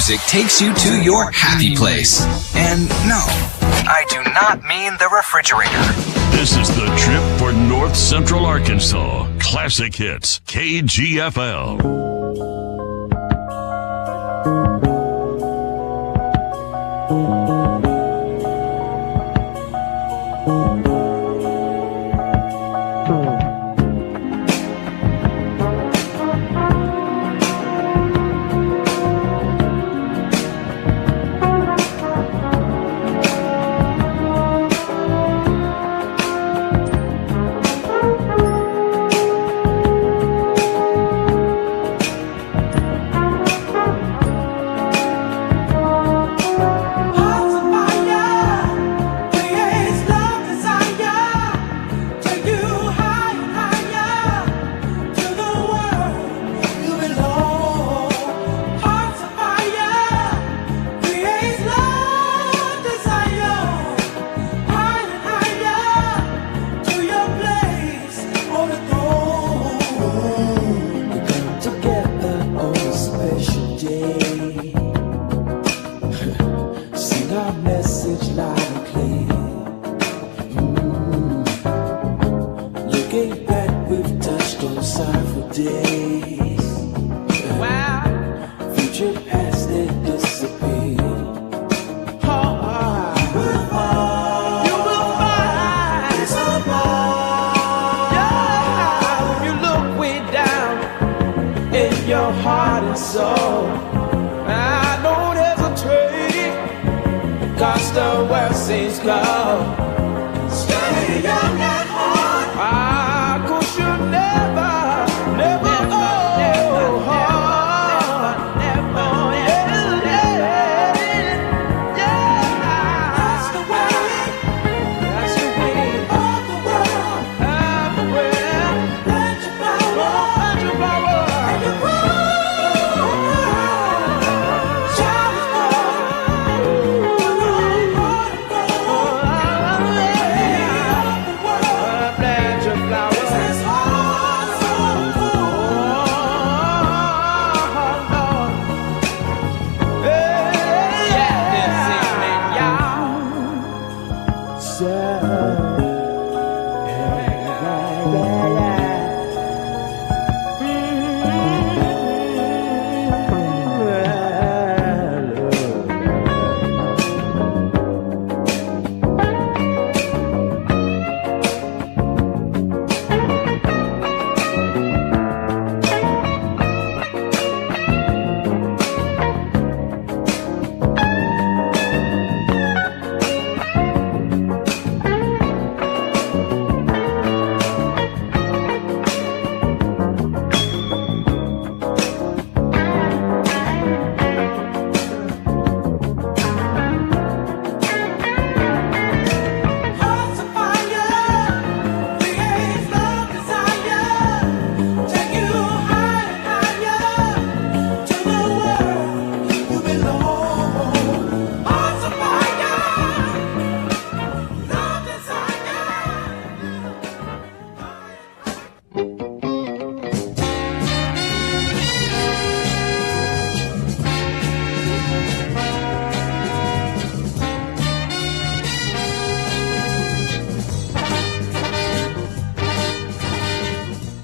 music takes you to your happy place. And no, I do not mean the refrigerator. This is the trip for North Central Arkansas. Classic Hits, KGFL.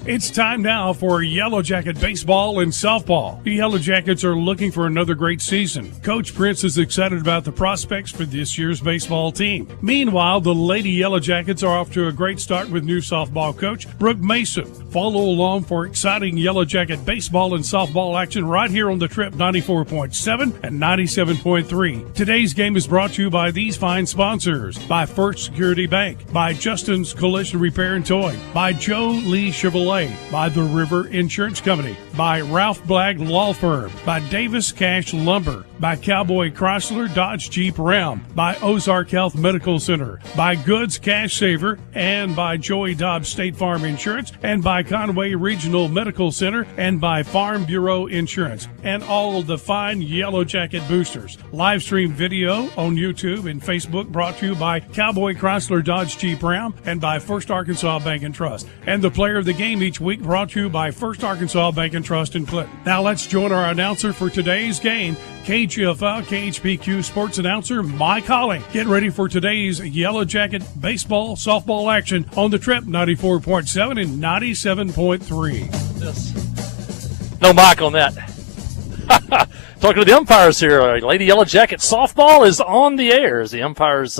It's time now for Yellow Jacket baseball and softball. The Yellow Jackets are looking for another great season. Coach Prince is excited about the prospects for this year's baseball team. Meanwhile, the Lady Yellow Jackets are off to a great start with new softball coach Brooke Mason. Follow along for exciting Yellow Jacket baseball and softball action right here on the Trip 94.7 and 97.3. Today's game is brought to you by these fine sponsors: by First Security Bank, by Justin's Collision Repair and Towing, by Joe Lee Chevrolet, by the River Insurance Company, by Ralph Blagg Law Firm, by Davis Cash Lumber, by Cowboy Chrysler Dodge Jeep Ram, by Ozark Health Medical Center, by Goods Cash Saver, and by Joey Dobbs State Farm Insurance, and by Conway Regional Medical Center, and by Farm Bureau Insurance, and all of the fine Yellow Jacket boosters. Live stream video on YouTube and Facebook brought to you by Cowboy Chrysler Dodge Jeep Ram and by First Arkansas Bank and Trust. And the player of the game each week, brought to you by First Arkansas Bank and Trust in Clinton. Now let's join our announcer for today's game, KGFL KHPQ sports announcer Mike Holly. Get ready for today's Yellow Jacket baseball, softball action on the Trip 94.7 and 97.3. Yes. No mic on that. Talking to the umpires here. Lady Yellow Jacket softball is on the air as the umpires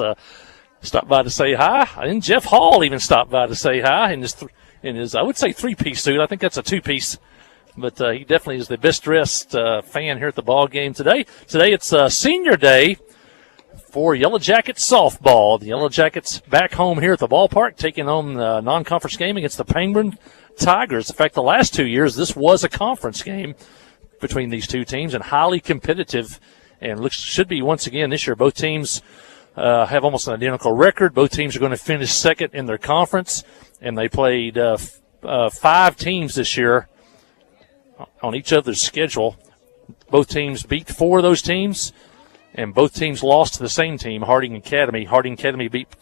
stopped by to say hi. And Jeff Hall even stopped by to say hi in his I would say three-piece suit. I think that's a two-piece. But he definitely is the best-dressed fan here at the ball game today. Today it's senior day for Yellow Jackets softball. The Yellow Jackets back home here at the ballpark, taking on the non-conference game against the Penguin Tigers. In fact, the last 2 years, this was a conference game between these two teams and highly competitive, and should be once again this year. Both teams have almost an identical record. Both teams are going to finish second in their conference, and they played 5 teams this year on each other's schedule. Both teams beat 4 of those teams, and both teams lost to the same team, Harding Academy. Harding Academy beat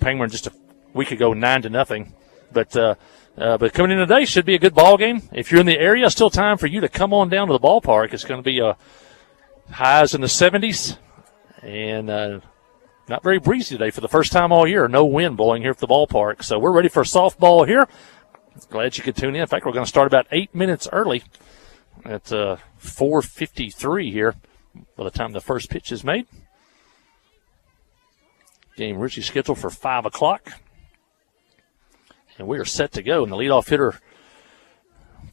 Penguin just a week ago 9-0. But coming in today should be a good ball game. If you're in the area, still time for you to come on down to the ballpark. It's going to be highs in the 70s and not very breezy today for the first time all year. No wind blowing here at the ballpark. So we're ready for softball here. Glad you could tune in. In fact, we're going to start about 8 minutes early at 4:53 here by the time the first pitch is made. Game originally scheduled for 5 o'clock. And we are set to go. And the leadoff hitter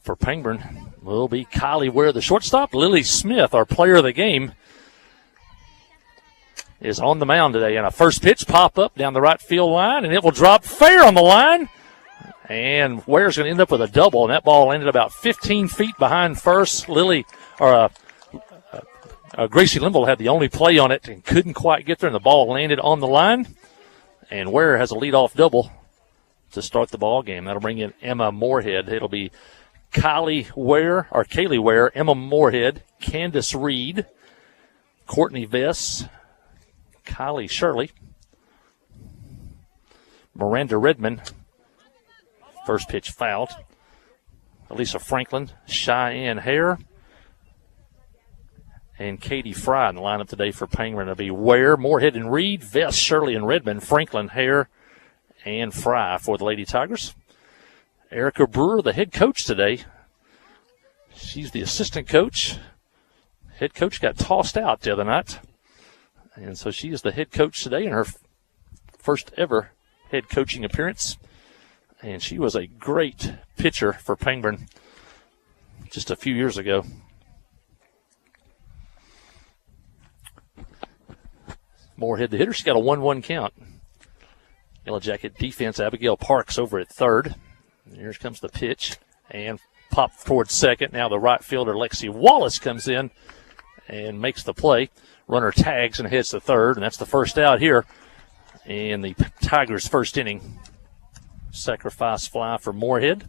for Penguin will be Kylie Ware, the shortstop. Lily Smith, our player of the game, is on the mound today. And a first pitch pop up down the right field line, and it will drop fair on the line. And Ware's going to end up with a double, and that ball landed about 15 feet behind first. Gracie Limble had the only play on it and couldn't quite get there, and the ball landed on the line. And Ware has a leadoff double to start the ball game. That'll bring in Emma Moorhead. It'll be Kaylee Ware, Emma Moorhead, Candace Reed, Courtney Vess, Kylie Shirley, Miranda Redmond. First pitch fouled. Elisa Franklin, Cheyenne Hare, and Katie Fry in the lineup today for Penguin. It'll be Ware, Moorhead, and Reed, Vess, Shirley, and Redmond, Franklin, Hare, and Fry for the Lady Tigers. Erica Brewer, the head coach today. She's the assistant coach. Head coach got tossed out the other night. And so she is the head coach today in her first ever head coaching appearance. And she was a great pitcher for Penguin just a few years ago. Moorhead, the hitter, she's got a 1-1 count. Yellow Jacket defense, Abigail Parks over at third. And here comes the pitch and pop towards second. Now the right fielder, Lexi Wallace, comes in and makes the play. Runner tags and heads to third, and that's the first out here in the Tigers' first inning. Sacrifice fly for Moorhead.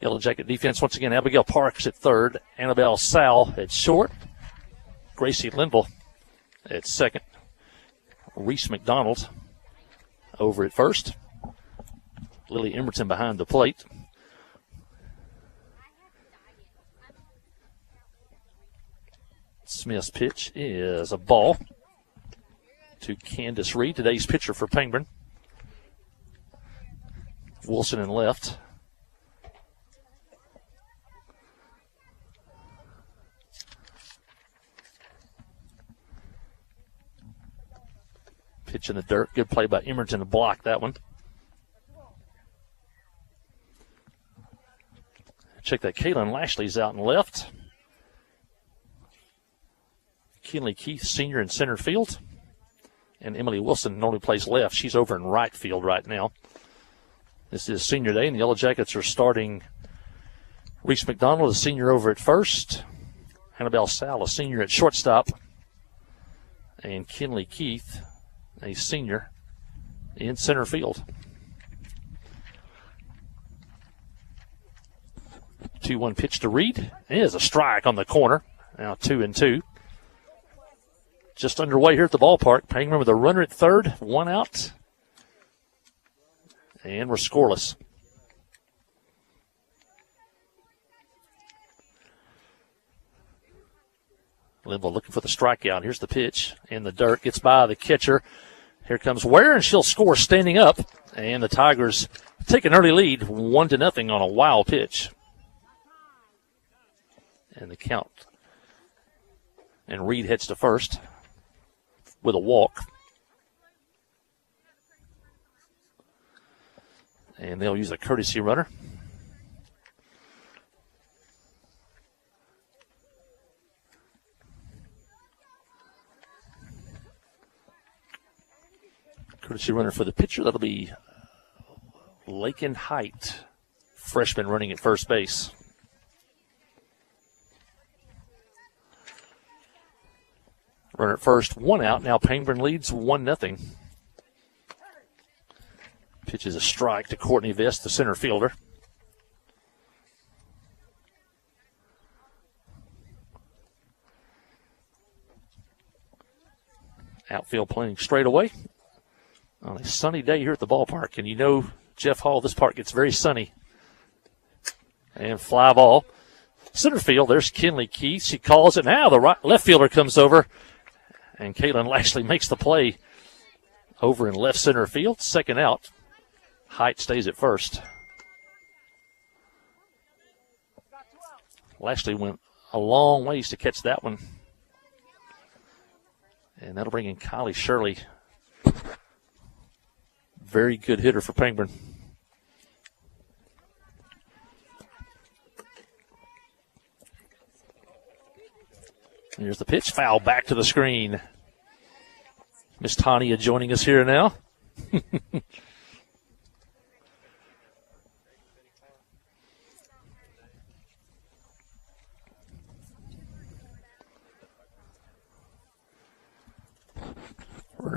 Yellow Jacket defense once again, Abigail Parks at third, Annabelle Sowell at short, Gracie Linville at second, Reese McDonald over at first, Lily Emerton behind the plate. Smith's pitch is a ball to Candace Reed, today's pitcher for Penguin. Wilson in left. Pitch in the dirt. Good play by Emerton to block that one. Check that. Kaylin Lashley's out in left. Kinley Keith, senior in center field. And Emily Wilson normally plays left. She's over in right field right now. This is senior day, and the Yellow Jackets are starting Reese McDonald, a senior over at first. Annabelle Sowell, a senior at shortstop. And Kinley Keith, a senior in center field. 2-1 pitch to Reed. It is a strike on the corner. Now 2-2. Just underway here at the ballpark. Penguin with a runner at third, one out. and we're scoreless. Linville looking for the strikeout. Here's the pitch in the dirt. Gets by the catcher. Here comes Ware, and she'll score standing up. And the Tigers take an early lead, 1-0 on a wild pitch. And the count. And Reed heads to first with a walk. And they'll use a courtesy runner. Courtesy runner for the pitcher. That'll be Lakin Height, freshman running at first base. Runner at first, 1 out. Now Pangburn leads 1-0. Pitch is a strike to Courtney Vest, the center fielder. Outfield playing straight away on a sunny day here at the ballpark. And you know, Jeff Hall, this park gets very sunny. And fly ball. Center field, there's Kinley Keith. She calls it. Now the left fielder comes over. And Kaylin Lashley makes the play over in left center field. Second out. Height stays at first. Lashley went a long ways to catch that one. And that'll bring in Kylie Shirley. Very good hitter for Pangburn. Here's the pitch. Foul back to the screen. Miss Tania joining us here now.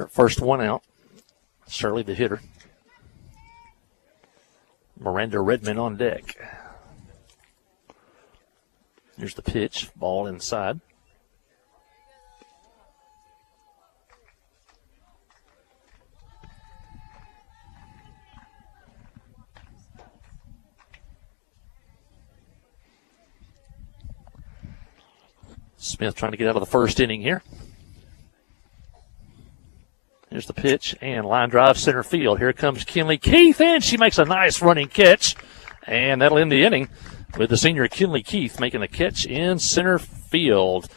First 1 out. Shirley the hitter. Miranda Redmond on deck. Here's the pitch. Ball inside. Smith trying to get out of the first inning here. Here's the pitch and line drive center field. Here comes Kinley Keith, and she makes a nice running catch. And that'll end the inning with the senior Kinley Keith making a catch in center field.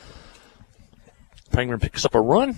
Pangburn picks up a run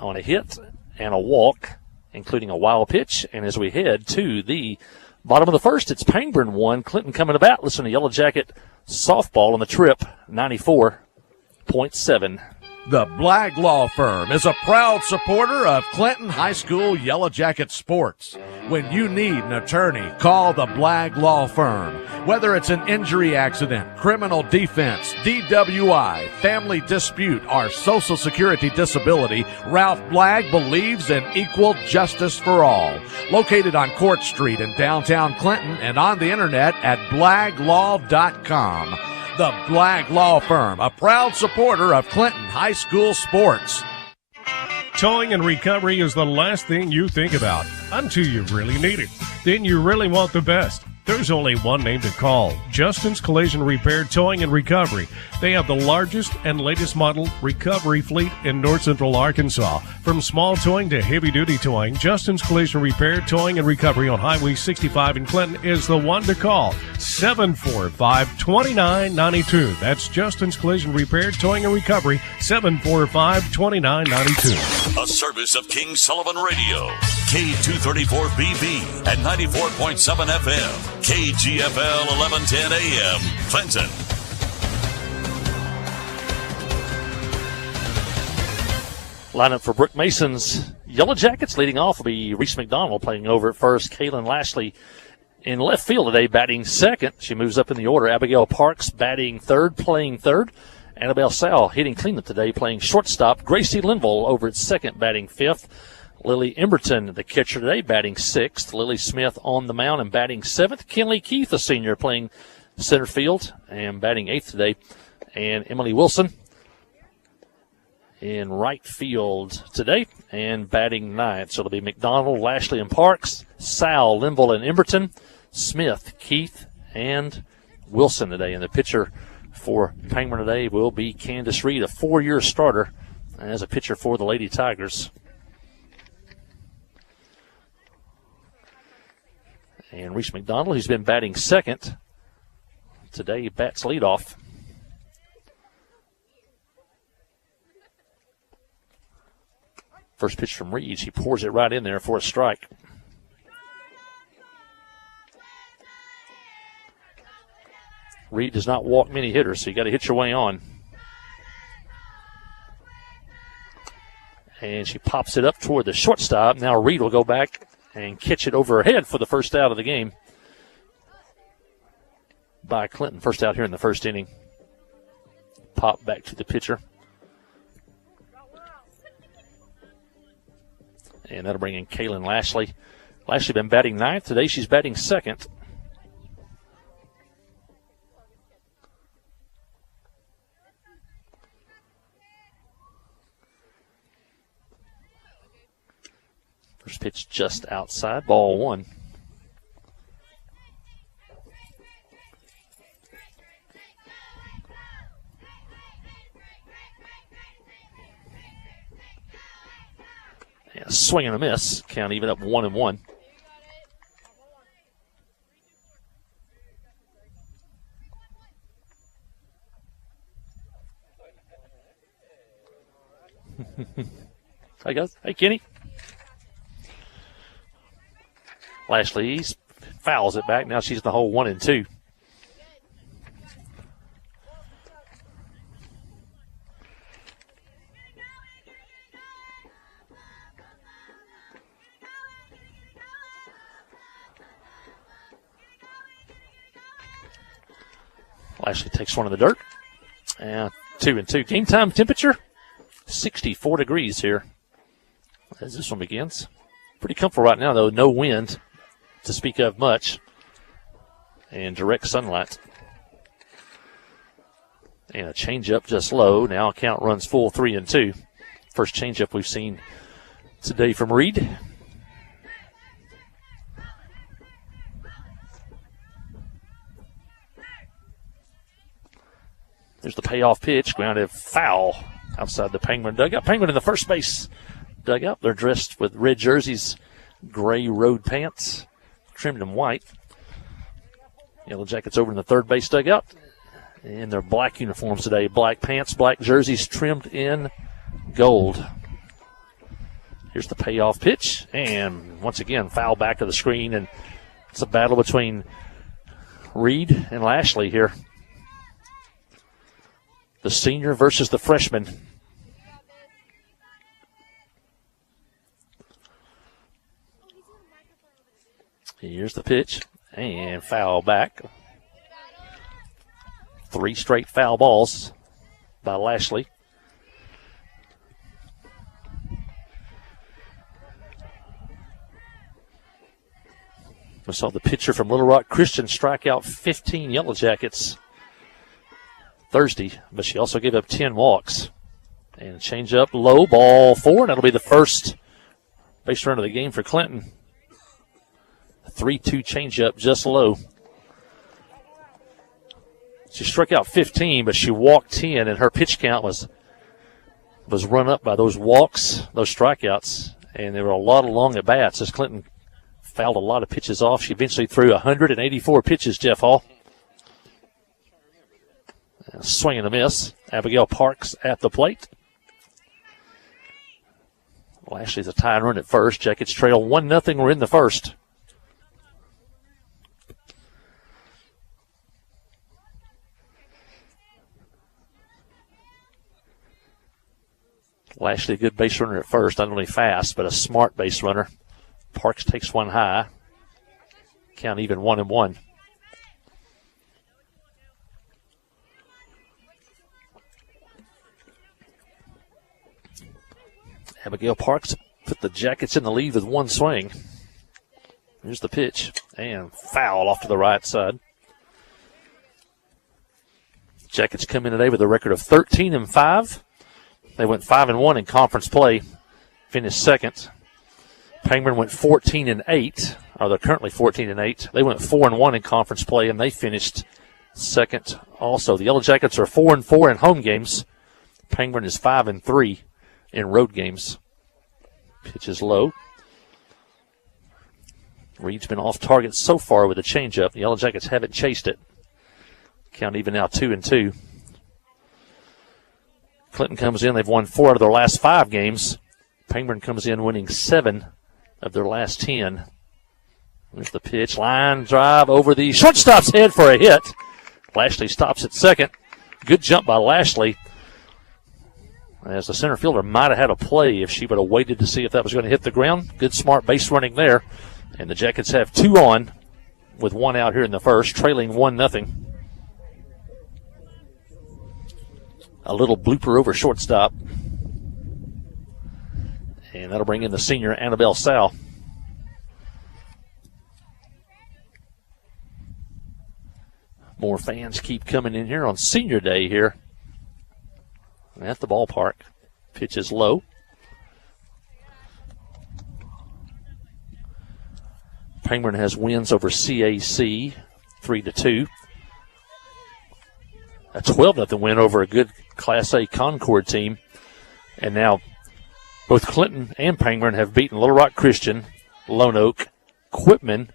on a hit and a walk, including a wild pitch. And as we head to the bottom of the first, it's Pangburn 1, Clinton coming to bat. Listen to Yellow Jacket softball on the Trip, 94.7. The Blagg Law Firm is a proud supporter of Clinton High School Yellow Jacket sports. When you need an attorney, call the Blagg Law Firm. Whether it's an injury accident, criminal defense, DWI, family dispute, or Social Security disability, Ralph Blagg believes in equal justice for all. Located on Court Street in downtown Clinton and on the internet at blagglaw.com. The Blagg Law Firm, a proud supporter of Clinton High School sports. Towing and recovery is the last thing you think about until you really need it. Then you really want the best. There's only one name to call, Justin's Collision Repair Towing and Recovery. They have the largest and latest model recovery fleet in north central Arkansas. From small towing to heavy-duty towing, Justin's Collision Repair Towing and Recovery on Highway 65 in Clinton is the one to call, 745-2992. That's Justin's Collision Repair Towing and Recovery, 745-2992. A service of King Sullivan Radio, K234BB at 94.7 FM. KGFL 1110 AM, Clinton. Lineup for Brook Mason's Yellow Jackets. Leading off will be Reese McDonald playing over at first. Kaylin Lashley in left field today, batting second. She moves up in the order. Abigail Parks batting third, playing third. Annabelle Sal hitting cleanup today, playing shortstop. Gracie Linville over at second, batting fifth. Lily Emberton, the catcher today, batting sixth. Lily Smith on the mound and batting seventh. Kinley Keith, a senior, playing center field and batting eighth today. And Emily Wilson in right field today. and batting ninth. So it'll be McDonald, Lashley, and Parks, Sal, Linville, and Emberton, Smith, Keith, and Wilson today. And the pitcher for Pangburn today will be Candace Reed, a 4-year starter as a pitcher for the Lady Tigers. And Reese McDonald, who's been batting second, today bats leadoff. First pitch from Reed. She pours it right in there for a strike. Reed does not walk many hitters, so you got to hit your way on. And she pops it up toward the shortstop. Now Reed will go back and catch it over her head for the first out of the game by Clinton. First out here in the first inning. Pop back to the pitcher. And that'll bring in Kaylin Lashley. Lashley been batting ninth. Today she's batting second. First pitch just outside, ball one. Yeah, swing and a miss. Count even up 1-1. Hi guys. Hey Kenny. Lashley fouls it back. Now she's in the hole 1-2. Lashley takes one in the dirt. And 2-2. Game time temperature 64 degrees here as this one begins. Pretty comfortable right now, though. No wind to speak of much. And direct sunlight. And a changeup just low. Now count runs full 3-2. First changeup we've seen today from Reed. There's the payoff pitch. Grounded foul outside the Penguin dugout. Penguin in the first base dugout. They're dressed with red jerseys, gray road pants, trimmed in white. Yellow Jackets over in the third base dugout in their black uniforms today. Black pants, black jerseys trimmed in gold. Here's the payoff pitch. And once again, foul back to the screen. And it's a battle between Reed and Lashley here. The senior versus the freshman. Here's the pitch. And foul back. 3 straight foul balls by Lashley. We saw the pitcher from Little Rock Christian strike out 15 Yellow Jackets Thursday, but she also gave up 10 walks. And change up low, ball 4, and that'll be the first base run of the game for Clinton. 3-2 change up just low. She struck out 15, but she walked 10, and her pitch count was run up by those walks, those strikeouts, and there were a lot of long at-bats as Clinton fouled a lot of pitches off. She eventually threw 184 pitches, Jeff Hall. Swing and a miss. Abigail Parks at the plate. Lashley's a tie run at first. Jackets trail 1-0. We're in the first. Lashley, a good base runner at first. Not only fast, but a smart base runner. Parks takes one high. Count even 1-1. Abigail Parks put the Jackets in the lead with one swing. Here's the pitch. And foul off to the right side. Jackets come in today with a record of 13-5. They went 5-1 in conference play. finished second. Pangburn went 14-8, or they're currently 14-8. They went 4-1 in conference play, and they finished second also. The Yellow Jackets are 4-4 in home games. Pangburn is 5-3 in road games. Pitch is low. Reed's been off target so far with a changeup. The Yellow Jackets haven't chased it. Count even now 2-2. Clinton comes in. They've won 4 out of their last 5 games. Pangburn comes in winning 7 of their last 10. There's the pitch. Line drive over the shortstop's head for a hit. Lashley stops at second. Good jump by Lashley. As the center fielder might have had a play if she would have waited to see if that was going to hit the ground. Good, smart base running there. And the Jackets have 2 on with 1 out here in the first, trailing 1-0. A little blooper over shortstop. And that'll bring in the senior Annabelle Sal. More fans keep coming in here on senior day here at the ballpark. Pitch is low. Pangburn has wins over CAC 3-2. A 12-0 win over a good Class A Concord team. And now both Clinton and Pangburn have beaten Little Rock Christian, Lone Oak, Quitman,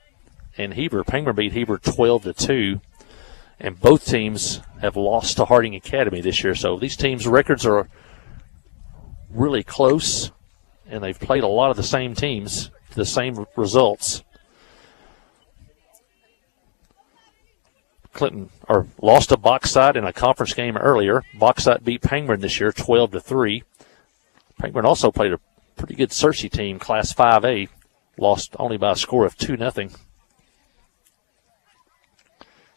and Heber. Pangburn beat Heber 12-2. And both teams have lost to Harding Academy this year. So these teams' records are really close, and they've played a lot of the same teams, the same results. Clinton lost to Bauxite in a conference game earlier. Bauxite beat Pangburn this year 12-3. Pangburn also played a pretty good Searcy team, Class 5A, lost only by a score of 2-0.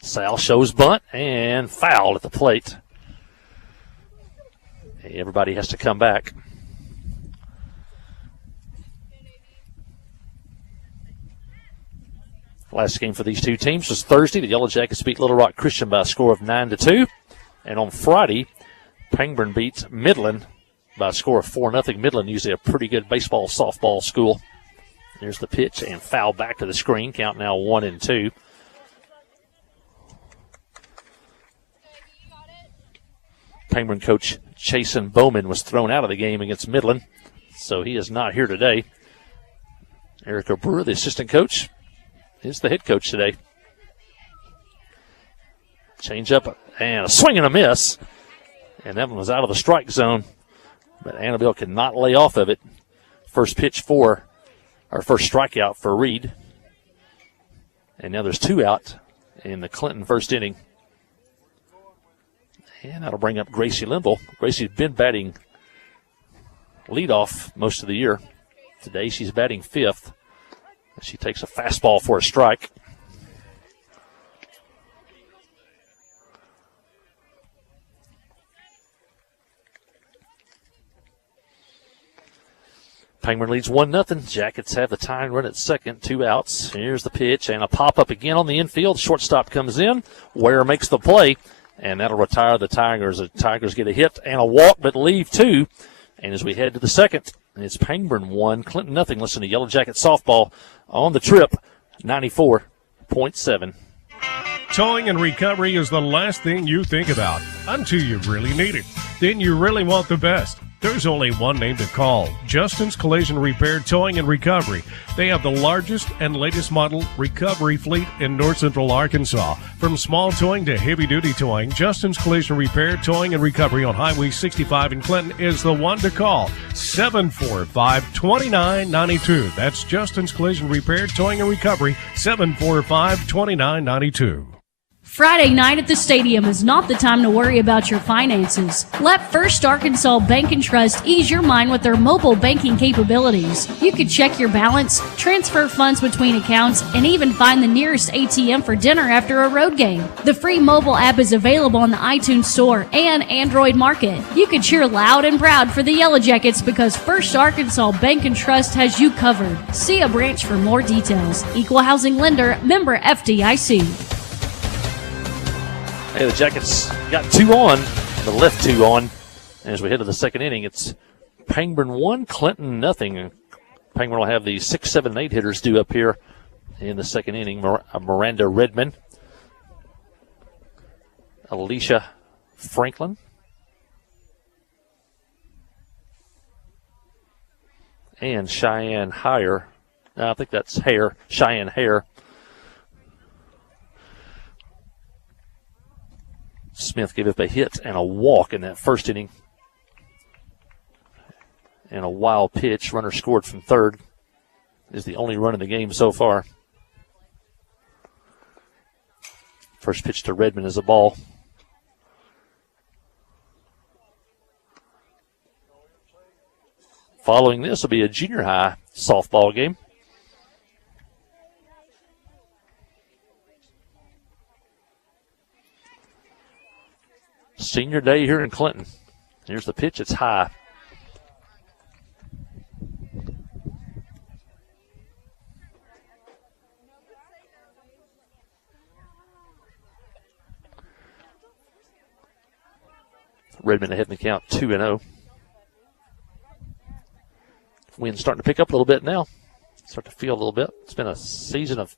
Sal shows bunt and foul at the plate. Everybody has to come back. Last game for these two teams was Thursday. The Yellow Jackets beat Little Rock Christian by a score of 9-2. And on Friday, Pangburn beats Midland by a score of 4-0. Midland usually a pretty good baseball, softball school. There's the pitch and foul back to the screen. Count now 1-2. Pangburn coach Chasen Bowman was thrown out of the game against Midland, so he is not here today. Erica Brewer, the assistant coach, is the head coach today. Change up and a swing and a miss. And that one was out of the strike zone. But Annabelle could not lay off of it. First strikeout for Reed. And now there's 2 out in the Clinton first inning. And that'll bring up Gracie Linville. Gracie's been batting leadoff most of the year. Today she's batting 5th. She takes a fastball for a strike. Pangburn leads 1-0. Jackets have the tying run at second, 2 outs. Here's the pitch and a pop-up again on the infield. Shortstop comes in. Ware makes the play, and that'll retire the Tigers. The Tigers get a hit and a walk, but leave 2. And as we head to the second, it's Pangburn 1, Clinton 0. Listen to Yellow Jacket softball on the Trip, 94.7. Towing and recovery is the last thing you think about until you really need it. Then you really want the best. There's only one name to call, Justin's Collision Repair Towing and Recovery. They have the largest and latest model recovery fleet in north central Arkansas. From small towing to heavy-duty towing, Justin's Collision Repair Towing and Recovery on Highway 65 in Clinton is the one to call, 745-2992. That's Justin's Collision Repair Towing and Recovery, 745-2992. Friday night at the stadium is not the time to worry about your finances. Let First Arkansas Bank and Trust ease your mind with their mobile banking capabilities. You can check your balance, transfer funds between accounts, and even find the nearest ATM for dinner after a road game. The free mobile app is available on the iTunes Store and Android Market. You can cheer loud and proud for the Yellow Jackets because First Arkansas Bank and Trust has you covered. See a branch for more details. Equal housing lender, member FDIC. Hey, the Jackets got 2 on, but left 2 on. And as we head to the second inning, it's Pangburn 1, Clinton nothing. Pangburn will have the 6, 7, and 8 hitters due up here in the second inning. Miranda Redmond, Alicia Franklin, and Cheyenne Hare. I think that's Hare, Cheyenne Hare. Smith gave up a hit and a walk in that first inning. And a wild pitch. Runner scored from third. Is the only run in the game so far. First pitch to Redmond is a ball. Following this will be a junior high softball game. Senior day here in Clinton. Here's the pitch. It's high. Redmond ahead in the count 2-0. Wind's starting to pick up a little bit now. Start to feel a little bit. It's been a season of,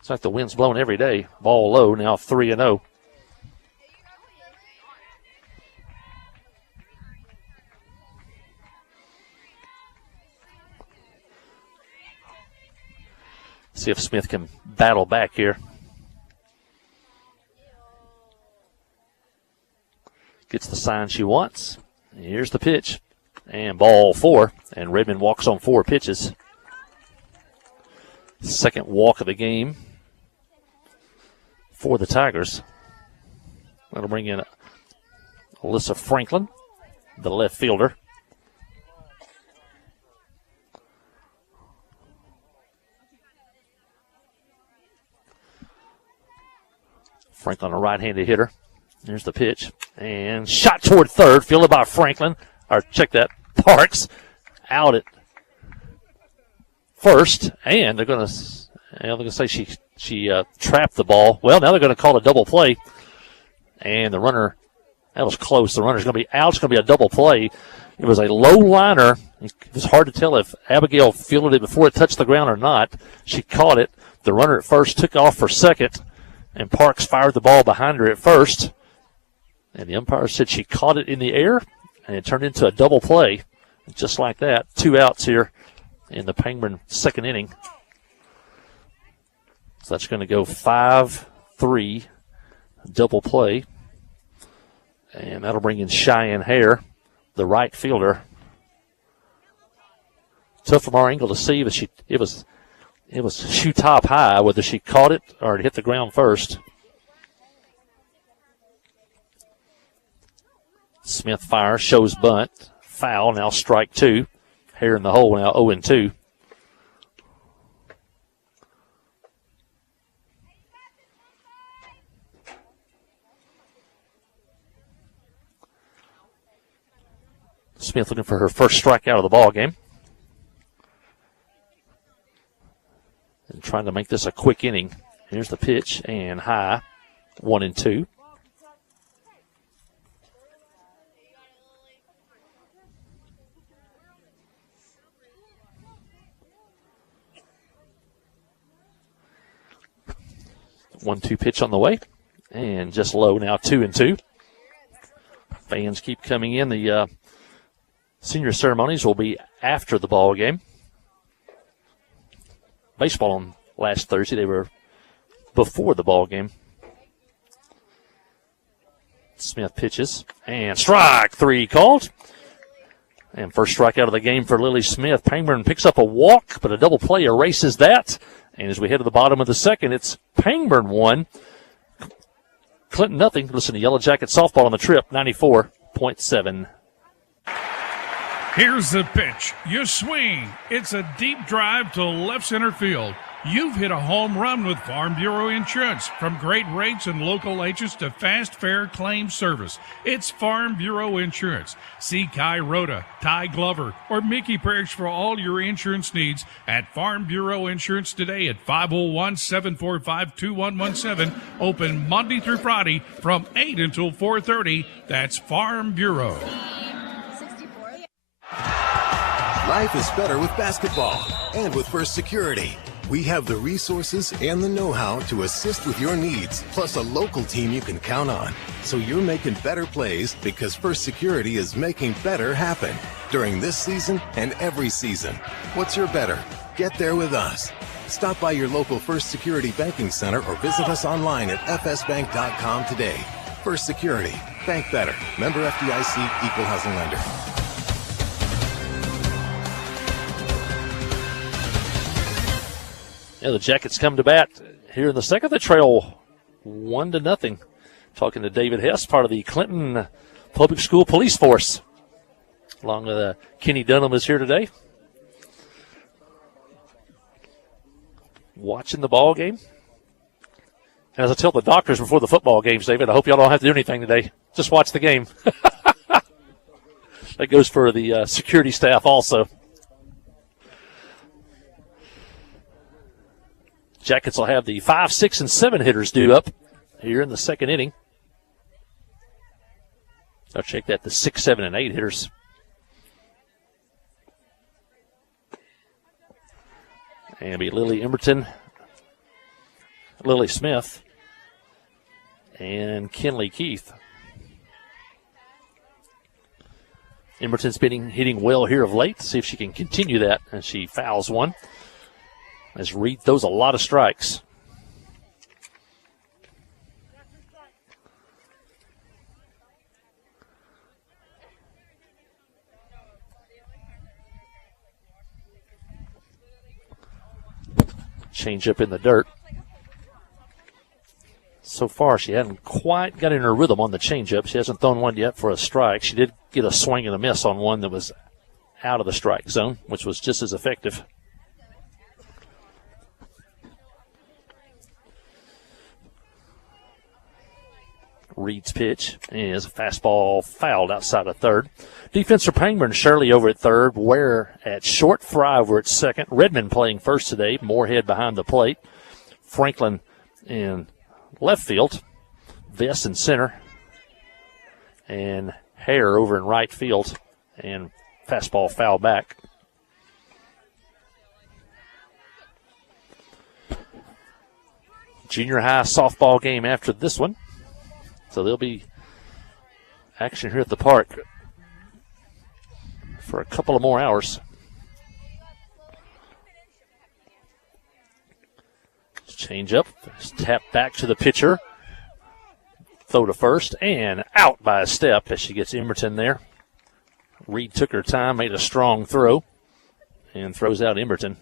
it's like the wind's blowing every day. Ball low, now 3-0. See if Smith can battle back here. Gets the sign she wants. Here's the pitch. And ball 4. And Redmond walks on 4 pitches. Second walk of the game for the Tigers. That'll bring in Alyssa Franklin, the left fielder. Franklin, a right-handed hitter. Here's the pitch. And shot toward third, fielded by Franklin. Or check that, Parks. Out at first. And they're going to say she trapped the ball. Well, now they're going to call a double play. And the runner, that was close. The runner's going to be out. It's going to be a double play. It was a low liner. It was hard to tell if Abigail fielded it before it touched the ground or not. She caught it. The runner at first took off for second. And Parks fired the ball behind her at first. And the umpire said she caught it in the air, and it turned into a double play. Just like that, 2 outs here in the Pangburn second inning. So that's going to go 5-3, double play. And that'll bring in Cheyenne Hare, the right fielder. Tough from our angle to see, but it was shoe top high, whether she caught it or it hit the ground first. Smith fires, shows bunt, foul, now strike 2. Hare in the hole, now 0-2. Smith looking for her first strikeout of the ball game. And trying to make this a quick inning. Here's the pitch, and high, 1-2. One-two pitch on the way, and just low now, 2-2. Fans keep coming in. The senior ceremonies will be after the ball game. Baseball on last Thursday, they were before the ball game. Smith pitches, and strike 3 called. And first strikeout of the game for Lily Smith. Pangburn picks up a walk, but a double play erases that. And as we head to the bottom of the second, it's Pangburn 1, Clinton nothing. Listen to Yellow Jacket softball on the Trip, 94.7. Here's the pitch. You swing. It's a deep drive to left center field. You've hit a home run with Farm Bureau Insurance. From great rates and local agents to fast, fair claim service, it's Farm Bureau Insurance. See Kai Rhoda, Ty Glover, or Mickey Parrish for all your insurance needs at Farm Bureau Insurance today at 501-745-2117. Open Monday through Friday from 8 until 4:30. That's Farm Bureau. Life is better with basketball and with First Security. We have the resources and the know-how to assist with your needs, plus a local team you can count on. So you're making better plays because First Security is making better happen during this season and every season. What's your better? Get there with us. Stop by your local First Security Banking Center or visit us online at fsbank.com today. First Security. Bank better. Member FDIC, Equal Housing Lender. Yeah, the Jackets come to bat here in the second. They trail 1-0. Talking to David Hess, part of the Clinton Public School Police Force. Along with Kenny Dunham is here today. Watching the ball game. And as I tell the doctors before the football games, David, I hope y'all don't have to do anything today. Just watch the game. That goes for the security staff also. Jackets will have the 5, 6, and 7 hitters due up here in the second inning. I'll check that, the 6, 7, and 8 hitters. And it'll be Lily Emberton, Lily Smith, and Kinley Keith. Emberton's been hitting well here of late. See if she can continue that, and she fouls one. As Reed throws a lot of strikes. Change up in the dirt. So far, she hasn't quite got in her rhythm on the changeup. She hasn't thrown one yet for a strike. She did get a swing and a miss on one that was out of the strike zone, which was just as effective. Reed's pitch is a fastball fouled outside of third. Defense for Pangburn, Shirley over at third, Ware at short, Fry over at second. Redmond playing first today, Moorhead behind the plate. Franklin in left field, Vest in center, and Hare over in right field, and fastball foul back. Junior high softball game after this one. So there'll be action here at the park for a couple of more hours. Change up, tap back to the pitcher. Throw to first and out by a step as she gets Emberton there. Reed took her time, made a strong throw, and throws out Emberton.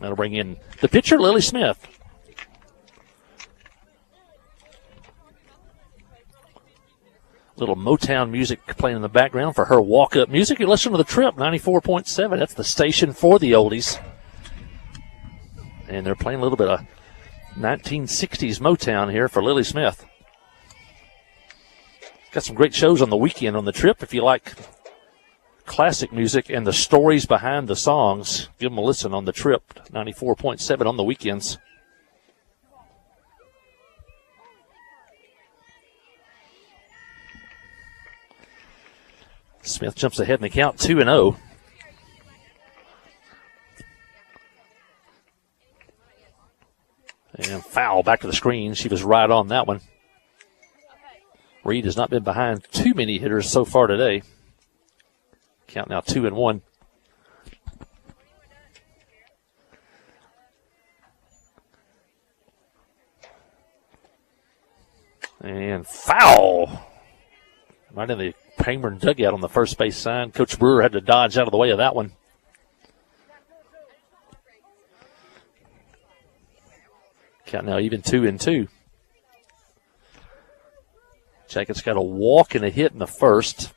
That'll bring in the pitcher, Lily Smith. Little Motown music playing in the background for her walk-up music. You listen to The Trip, 94.7. That's the station for the oldies. And they're playing a little bit of 1960s Motown here for Lily Smith. Got some great shows on the weekend on The Trip. If you like classic music and the stories behind the songs, give them a listen on The Trip, 94.7 on the weekends. Smith jumps ahead in the count, 2-0. And foul back to the screen. She was right on that one. Reed has not been behind too many hitters so far today. Count now 2-1. And foul. Right in the Pangburn dugout on the first base sign. Coach Brewer had to dodge out of the way of that one. Count now even 2-2. Jackets got a walk and a hit in the first,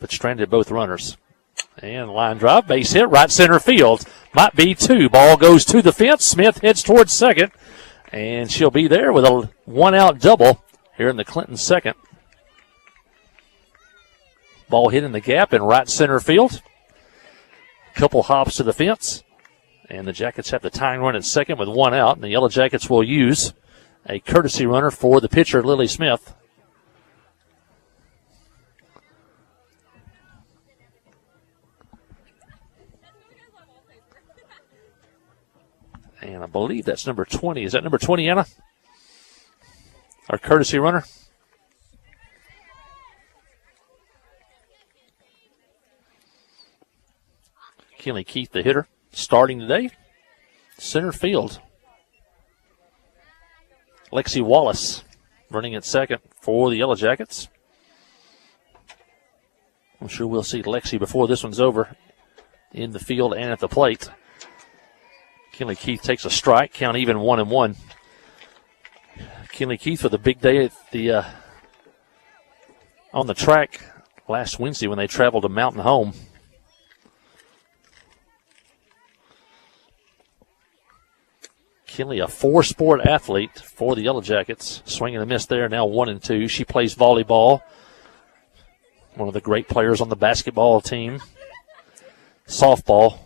but stranded both runners. And line drive, base hit, right center field. Might be two. Ball goes to the fence. Smith heads towards second, and she'll be there with a one-out double here in the Clinton second. Ball hit in the gap in right center field. Couple hops to the fence. And the Jackets have the tying run at second with one out. And the Yellow Jackets will use a courtesy runner for the pitcher, Lily Smith. And I believe that's number 20. Is that number 20, Anna? Our courtesy runner? Kinley Keith, the hitter, starting today. Center field. Lexi Wallace running at second for the Yellow Jackets. I'm sure we'll see Lexi before this one's over in the field and at the plate. Kinley Keith takes a strike, count even 1-1. Kinley Keith with a big day at the on the track last Wednesday when they traveled to Mountain Home. Kinley, a four-sport athlete for the Yellow Jackets. Swing and a miss there, now 1-2. She plays volleyball. One of the great players on the basketball team. Softball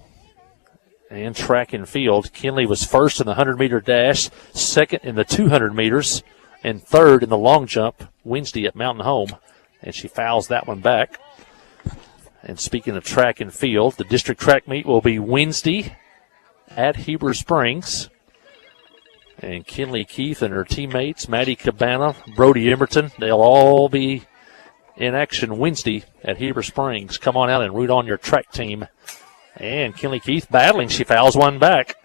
and track and field. Kinley was first in the 100-meter dash, second in the 200 meters, and third in the long jump Wednesday at Mountain Home. And she fouls that one back. And speaking of track and field, the district track meet will be Wednesday at Heber Springs. And Kinley Keith and her teammates, Maddie Cabana, Brody Emerton, they'll all be in action Wednesday at Heber Springs. Come on out and root on your track team. And Kinley Keith battling. She fouls one back.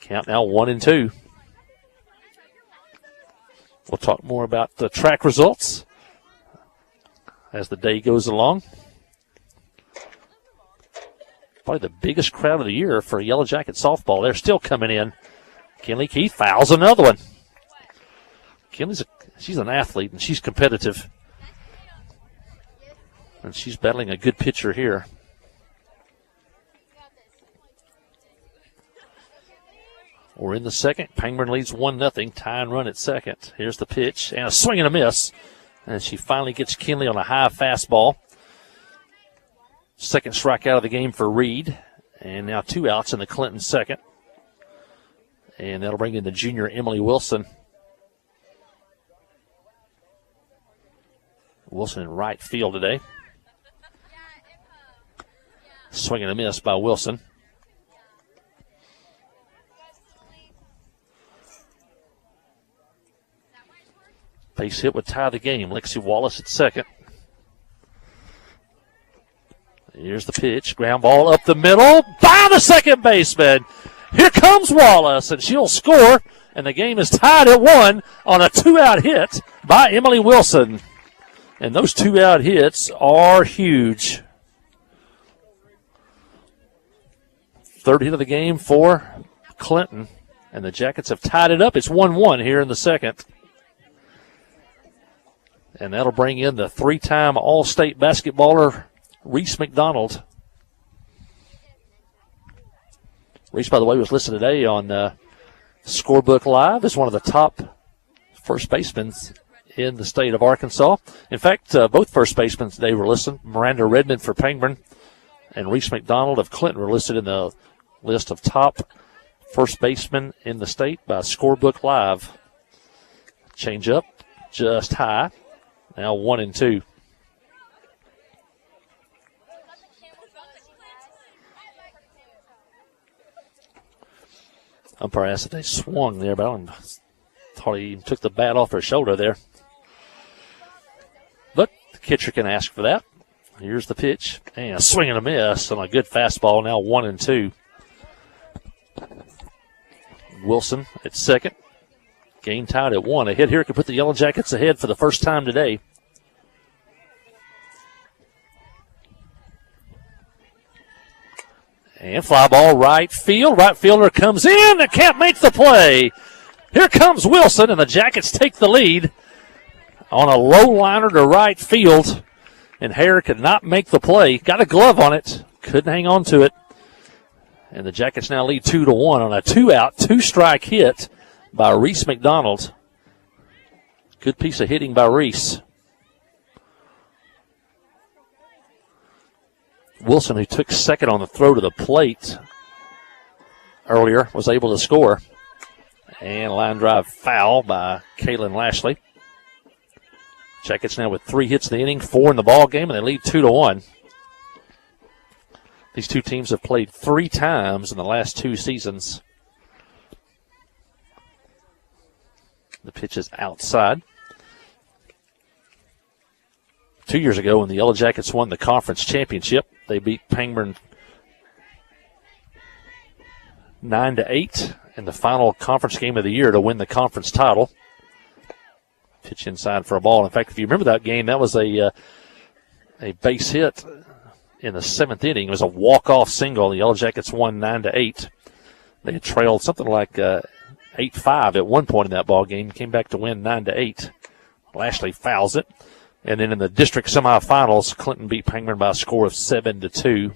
Count now 1-2. We'll talk more about the track results as the day goes along. Probably the biggest crowd of the year for Yellow Jacket softball. They're still coming in. Kinley Keith fouls another one. She's an athlete, and she's competitive. And she's battling a good pitcher here. We're in the second. Pangburn leads 1-0. Tie and run at second. Here's the pitch, and a swing and a miss. And she finally gets Kinley on a high fastball. Second strikeout of the game for Reed. And now 2 outs in the Clinton second. And that'll bring in the junior Emily Wilson. Wilson in right field today. Swing and a miss by Wilson. Base hit would tie the game. Lexi Wallace at second. Here's the pitch. Ground ball up the middle by the second baseman. Here comes Wallace, and she'll score, and the game is tied at 1 on a 2-out hit by Emily Wilson. And those 2-out hits are huge. Third hit of the game for Clinton, and the Jackets have tied it up. It's 1-1 here in the second. And that'll bring in the 3-time All-State basketballer, Reese McDonald. Reese, by the way, was listed today on Scorebook Live as one of the top first basemen in the state of Arkansas. In fact, both first basemen today were listed. Miranda Redmond for Pangburn and Reese McDonald of Clinton were listed in the list of top first basemen in the state by Scorebook Live. Change up, just high. Now 1-2. Umpire asked if they swung there, but I thought he took the bat off her shoulder there. But the catcher can ask for that. Here's the pitch. And a swing and a miss on a good fastball. Now 1-2. Wilson at second. Game tied at 1. A hit here could put the Yellow Jackets ahead for the first time today. And fly ball right field. Right fielder comes in and can't make the play. Here comes Wilson, and the Jackets take the lead on a low liner to right field. And Hare could not make the play. Got a glove on it. Couldn't hang on to it. And the Jackets now lead 2-1 on a 2-out, 2-strike hit by Reese McDonald. Good piece of hitting by Reese. Wilson, who took second on the throw to the plate earlier, was able to score. And line drive foul by Kaylin Lashley. Jackets now with 3 hits in the inning, 4 in the ball game, and they lead 2-1. These two teams have played 3 times in the last 2 seasons. The pitch is outside. 2 years ago, when the Yellow Jackets won the conference championship, they beat Pangburn 9-8 in the final conference game of the year to win the conference title. Pitch inside for a ball. In fact, if you remember that game, that was a base hit in the 7th inning. It was a walk-off single. The Yellow Jackets won 9-8. They had trailed something like 8-5 at one point in that ball game. Came back to win 9-8. Lashley fouls it. And then in the district semifinals, Clinton beat Pangburn by a score of 7-2.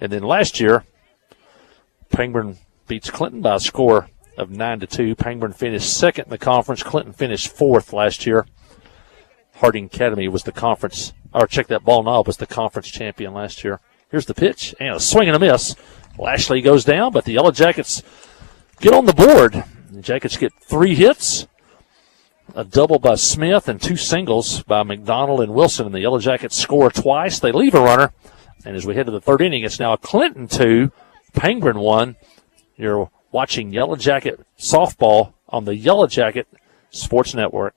And then last year, Pangburn beats Clinton by a score of 9-2. Pangburn finished second in the conference. Clinton finished fourth last year. Harding Academy was the conference, or check that ball knob, was the conference champion last year. Here's the pitch, and a swing and a miss. Lashley goes down, but the Yellow Jackets get on the board. The Jackets get 3 hits, a double by Smith, and 2 singles by McDonald and Wilson. And the Yellow Jackets score twice. They leave a runner. And as we head to the 3rd inning, it's now a Clinton 2, Pangburn 1. You're watching Yellow Jacket softball on the Yellow Jacket Sports Network.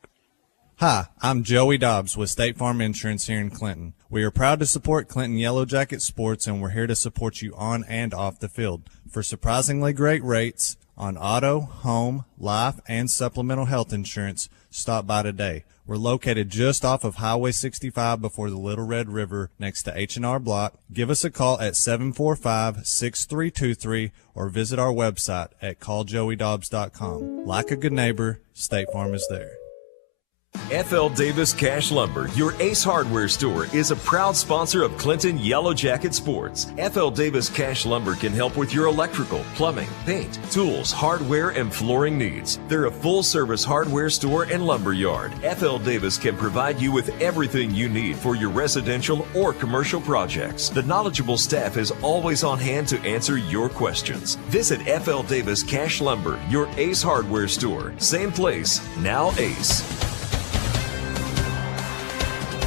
Hi, I'm Joey Dobbs with State Farm Insurance here in Clinton. We are proud to support Clinton Yellow Jacket sports, and we're here to support you on and off the field. For surprisingly great rates on auto, home, life, and supplemental health insurance, stop by today. We're located just off of Highway 65 before the Little Red River next to H&R Block. Give us a call at 745-6323 or visit our website at calljoeydobbs.com. Like a good neighbor, State Farm is there. F.L. Davis Cash Lumber, your Ace Hardware store, is a proud sponsor of Clinton Yellow Jacket Sports. F.L. Davis Cash Lumber can help with your electrical, plumbing, paint, tools, hardware, and flooring needs. They're a full-service hardware store and lumber yard. F.L. Davis can provide you with everything you need for your residential or commercial projects. The knowledgeable staff is always on hand to answer your questions. Visit F.L. Davis Cash Lumber, your Ace Hardware store. Same place, now Ace.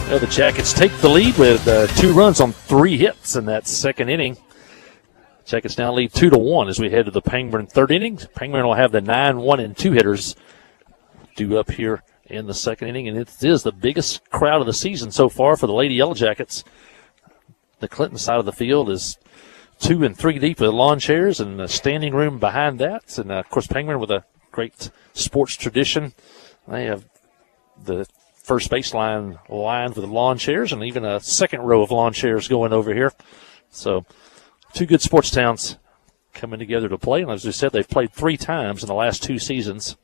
Well, the Jackets take the lead with 2 runs on 3 hits in that 2nd inning. Jackets now lead 2-1 as we head to the Pangburn 3rd inning. Pangburn will have the 9, 1, and 2 hitters due up here in the 2nd inning, and it is the biggest crowd of the season so far for the Lady Yellow Jackets. The Clinton side of the field is 2 and 3 deep with lawn chairs and a standing room behind that. And, of course, Pangburn with a great sports tradition. They have the first baseline lined with lawn chairs and even a 2nd row of lawn chairs going over here. So 2 good sports towns coming together to play. And as we said, they've played 3 times in the last 2 seasons.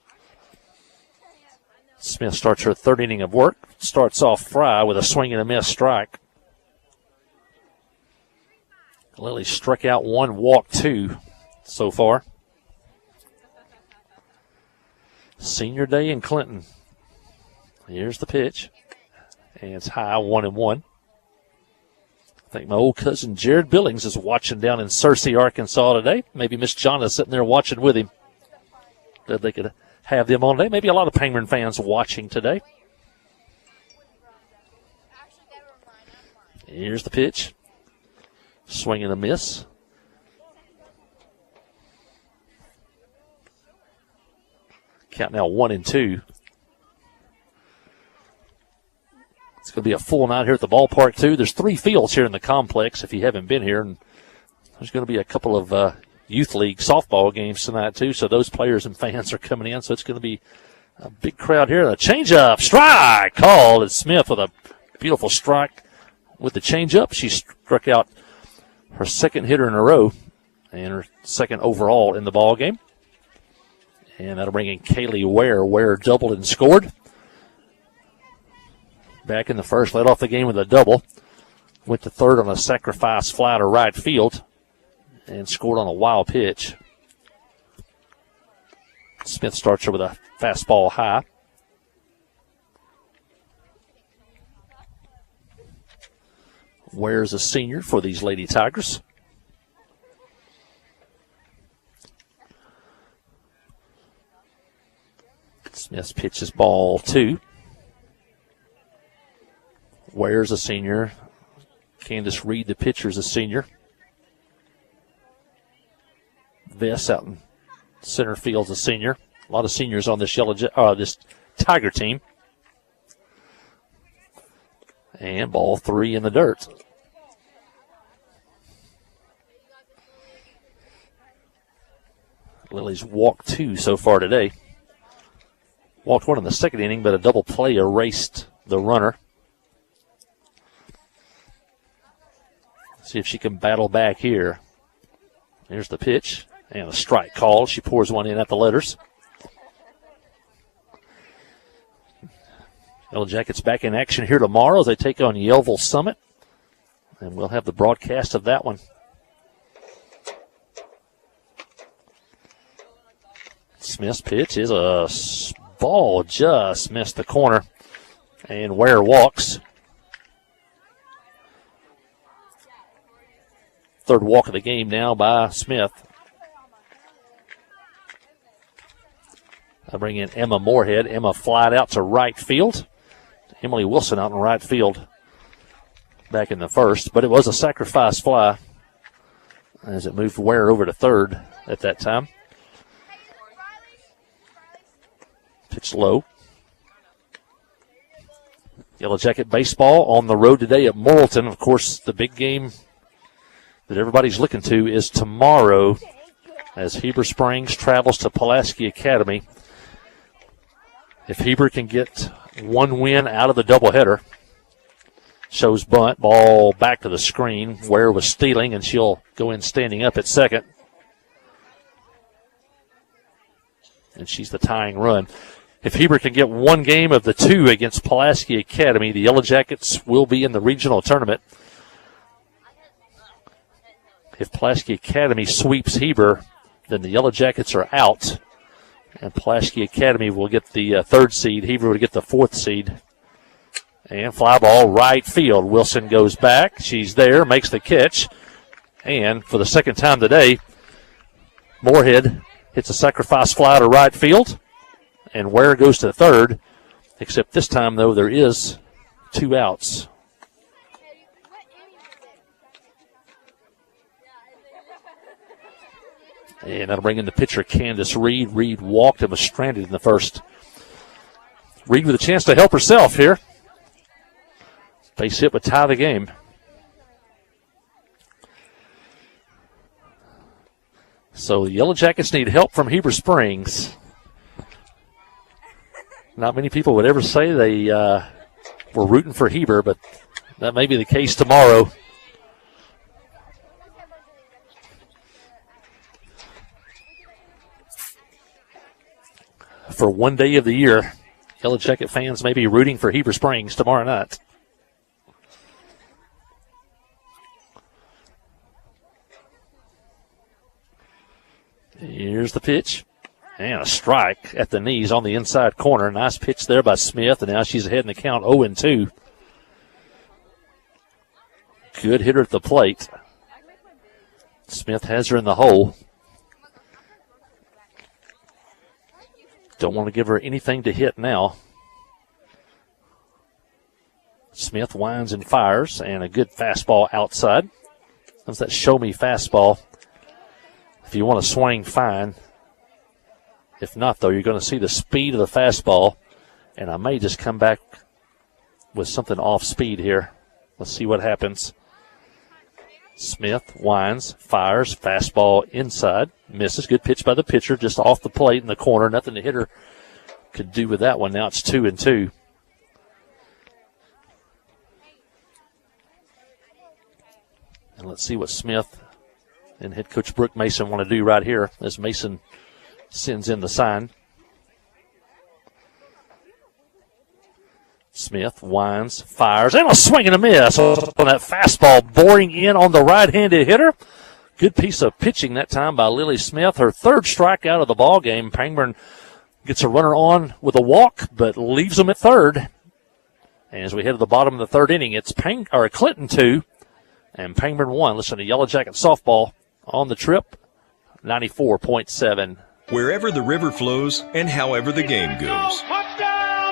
Smith starts her 3rd inning of work. Starts off Fry with a swing and a miss strike. Lily struck out 1, walked 2 so far. Senior day in Clinton. Here's the pitch, and it's high, 1-1. I think my old cousin Jared Billings is watching down in Searcy, Arkansas today. Maybe Miss Jonna is sitting there watching with him. That they could have them on today. Maybe a lot of Pangburn fans watching today. Here's the pitch. Swing and a miss. Count now 1-2. It's going to be a full night here at the ballpark, too. There's 3 fields here in the complex if you haven't been here. And there's going to be a couple of youth league softball games tonight, too. So those players and fans are coming in. So it's going to be a big crowd here. A changeup, strike called. And Smith with a beautiful strike with the changeup. She struck out her 2nd hitter in a row and her 2nd overall in the ball game. And that'll bring in Kaylee Ware. Ware doubled and scored. Back in the 1st, led off the game with a double. Went to 3rd on a sacrifice fly to right field and scored on a wild pitch. Smith starts her with a fastball high. Ware's a senior for these Lady Tigers. Smith's pitch is ball 2. Ware's a senior. Candace Reed, the pitcher, is a senior. Vess out in center field's a senior. A lot of seniors on this this Tiger team. And ball 3 in the dirt. Lily's walked 2 so far today. Walked 1 in the second inning, but a double play erased the runner. See if she can battle back here. Here's the pitch and a strike call. She pours one in at the letters. Yellow Jackets back in action here tomorrow as they take on Yellville Summit. And we'll have the broadcast of that one. Smith's pitch is a ball, just missed the corner. And Ware walks. Third walk of the game now by Smith. I bring in Emma Moorhead. Emma flied out to right field. Emily Wilson out in right field back in the first, but it was a sacrifice fly as it moved Ware over to third at that time. Pitch low. Yellow Jacket baseball on the road today at Morrilton. Of course, the big game that everybody's looking to is tomorrow as Heber Springs travels to Pulaski Academy. If Heber can get one win out of the doubleheader, shows bunt, ball back to the screen. Ware was stealing, and she'll go in standing up at second. And she's the tying run. If Heber can get one game of the 2 against Pulaski Academy, the Yellow Jackets will be in the regional tournament. If Pulaski Academy sweeps Heber, then the Yellow Jackets are out. And Pulaski Academy will get the 3rd seed. Heber will get the 4th seed. And fly ball right field. Wilson goes back. She's there, makes the catch. And for the second time today, Moorhead hits a sacrifice fly to right field. And Ware goes to third. Except this time, though, there is 2 outs. And that'll bring in the pitcher, Candace Reed. Reed walked and was stranded in the first. Reed with a chance to help herself here. Base hit would tie the game. So the Yellow Jackets need help from Heber Springs. Not many people would ever say they were rooting for Heber, but that may be the case tomorrow. For one day of the year, Yellow Jacket fans may be rooting for Heber Springs tomorrow night. Here's the pitch. And a strike at the knees on the inside corner. Nice pitch there by Smith, and now she's ahead in the count 0-2. Good hitter at the plate. Smith has her in the hole. Don't want to give her anything to hit now. Smith winds and fires, and a good fastball outside. That's that show-me fastball. If you want to swing, fine. If not, though, you're going to see the speed of the fastball, and I may just come back with something off speed here. Let's see what happens. Smith winds, fires, fastball inside, misses. Good pitch by the pitcher, just off the plate in the corner. Nothing the hitter could do with that one. Now it's 2-2. And let's see what Smith and head coach Brooke Mason want to do right here as Mason sends in the sign. Smith winds, fires, and a swing and a miss on that fastball, boring in on the right-handed hitter. Good piece of pitching that time by Lily Smith. Her 3rd strikeout of the ball game. Pangburn gets a runner on with a walk, but leaves them at third. And as we head to the bottom of the 3rd inning, it's Clinton 2 and Pangburn 1. Listen to Yellow Jacket softball on the trip, 94.7. Wherever the river flows and however the game goes.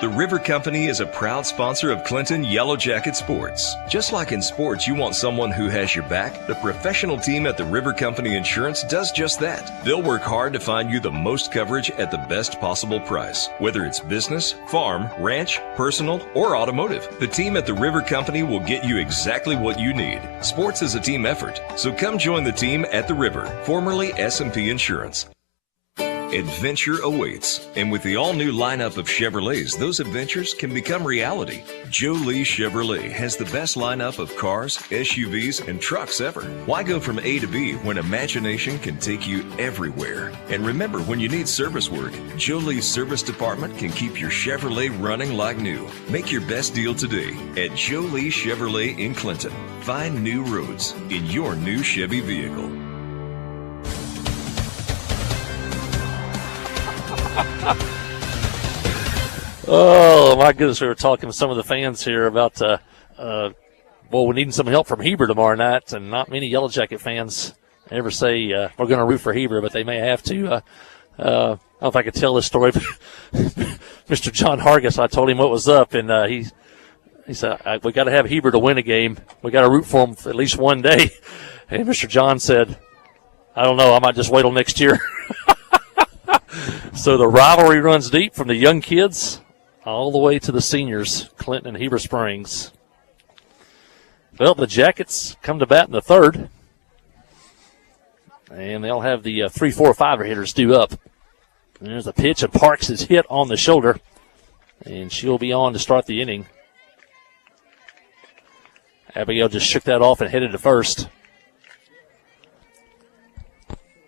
The River Company is a proud sponsor of Clinton Yellow Jacket Sports. Just like in sports, you want someone who has your back. The professional team at the River Company Insurance does just that. They'll work hard to find you the most coverage at the best possible price. Whether it's business, farm, ranch, personal, or automotive, the team at the River Company will get you exactly what you need. Sports is a team effort, so come join the team at the River, formerly S&P Insurance. Adventure awaits, and with the all-new lineup of Chevrolets, those adventures can become reality. Jolie Chevrolet has the best lineup of cars, SUVs, and trucks ever. Why go from A to B when imagination can take you everywhere? And remember, when you need service work, Jolie's service department can keep your Chevrolet running like new. Make your best deal today at Jolie Chevrolet in Clinton. Find new roads in your new Chevy vehicle. Oh, my goodness. We were talking to some of the fans here about, we're needing some help from Heber tomorrow night, and not many Yellow Jacket fans ever say we're going to root for Heber, but they may have to. I don't know if I could tell this story, but Mr. John Hargis, I told him what was up, and he said, we got to have Heber to win a game. We got to root for him at least one day. And Mr. John said, I don't know, I might just wait till next year. So the rivalry runs deep from the young kids all the way to the seniors, Clinton and Heber Springs. Well, the Jackets come to bat in the third, and they'll have the 3-4-5 hitters due up. And there's a pitch, and Parks is hit on the shoulder, and she'll be on to start the inning. Abigail just shook that off and headed to first.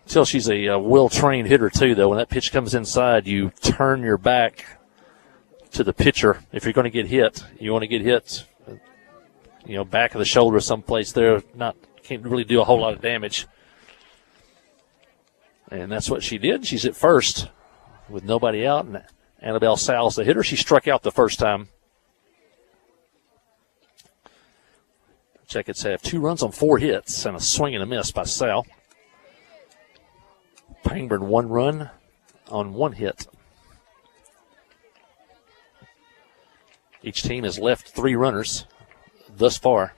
Till she's a well-trained hitter, too, though. When that pitch comes inside, you turn your back to the pitcher. If you're going to get hit, you want to get hit, back of the shoulder someplace there. Can't really do a whole lot of damage. And that's what she did. She's at first with nobody out, and Annabelle Sal's the hitter. She struck out the first time. Jackets have 2 runs on 4 hits and a swing and a miss by Sal. Pangburn 1 run on 1 hit. Each team has left 3 runners thus far.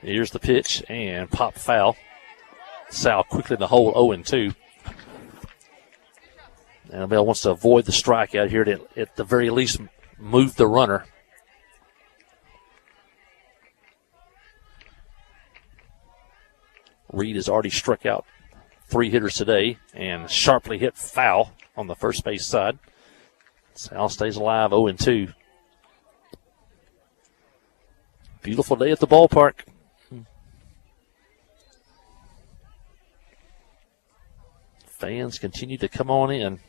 Here's the pitch and pop foul. Sal quickly in the hole, 0-2. Annabelle wants to avoid the strikeout here to, at the very least, move the runner. Reed has already struck out 3 hitters today and sharply hit foul on the first base side. Sal stays alive, 0-2. Beautiful day at the ballpark. Fans continue to come on in.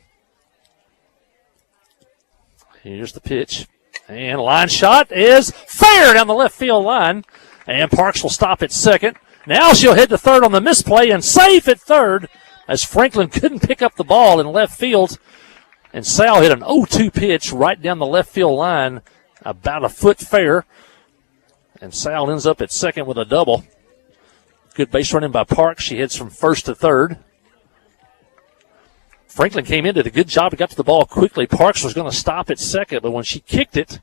Here's the pitch. And line shot is fair down the left field line. And Parks will stop at second. Now she'll head to third on the misplay and safe at third as Franklin couldn't pick up the ball in left field. And Sal hit an 0-2 pitch right down the left field line, about a foot fair. And Sal ends up at second with a double. Good base running by Parks. She heads from first to third. Franklin came in, did a good job. He got to the ball quickly. Parks was going to stop at second, but when she kicked it,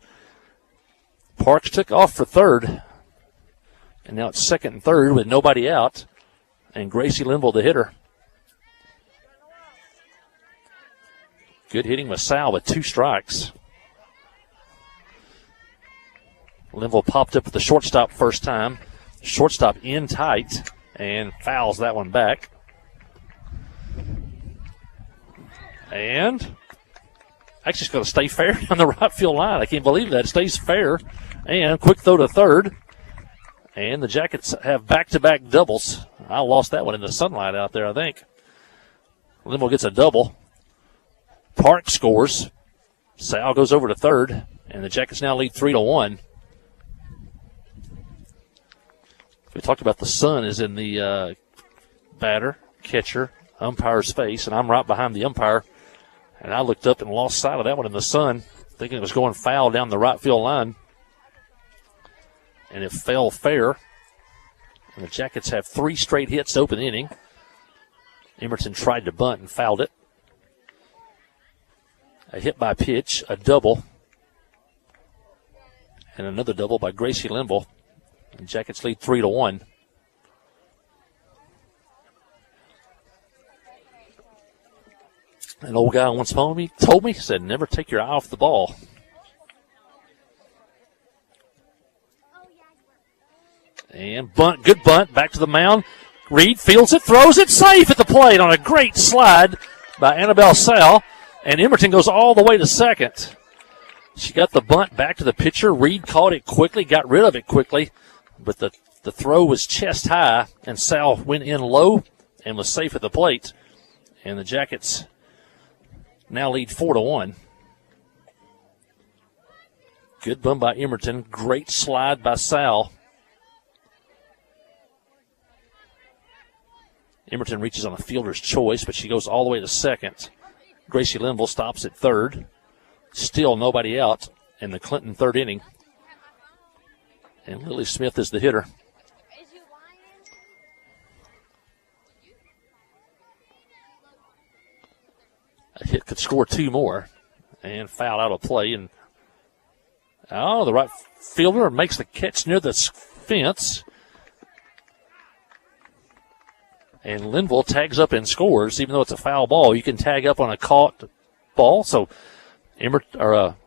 Parks took off for third. And now it's second and third with nobody out. And Gracie Linville, the hitter. Good hitting with Sal with 2 strikes. Linville popped up at the shortstop first time. Shortstop in tight and fouls that one back. And actually it's going to stay fair on the right field line. I can't believe that. It stays fair. And quick throw to third. And the Jackets have back-to-back doubles. I lost that one in the sunlight out there, I think. Linville gets a double. Park scores. Sal goes over to third. And the Jackets now lead 3-1. We talked about the sun is in the batter, catcher, umpire's face, and I'm right behind the umpire. And I looked up and lost sight of that one in the sun, thinking it was going foul down the right field line. And it fell fair. And the Jackets have 3 straight hits to open the inning. Emerson tried to bunt and fouled it. A hit by pitch, a double, and another double by Gracie Linville. And Jackets lead 3-1. An old guy once told me, said, never take your eye off the ball. And bunt, good bunt, back to the mound. Reed fields it, throws it, safe at the plate on a great slide by Annabelle Sal. And Emerton goes all the way to second. She got the bunt back to the pitcher. Reed caught it quickly, got rid of it quickly. But the throw was chest high, and Sal went in low and was safe at the plate. And the Jackets now lead 4-1. Good bunt by Emerton. Great slide by Sal. Emerton reaches on a fielder's choice, but she goes all the way to second. Gracie Linville stops at third. Still nobody out in the Clinton third inning. And Lily Smith is the hitter. A hit could score two more. And foul out of play. And the right fielder makes the catch near the fence. And Linville tags up and scores. Even though it's a foul ball, you can tag up on a caught ball. So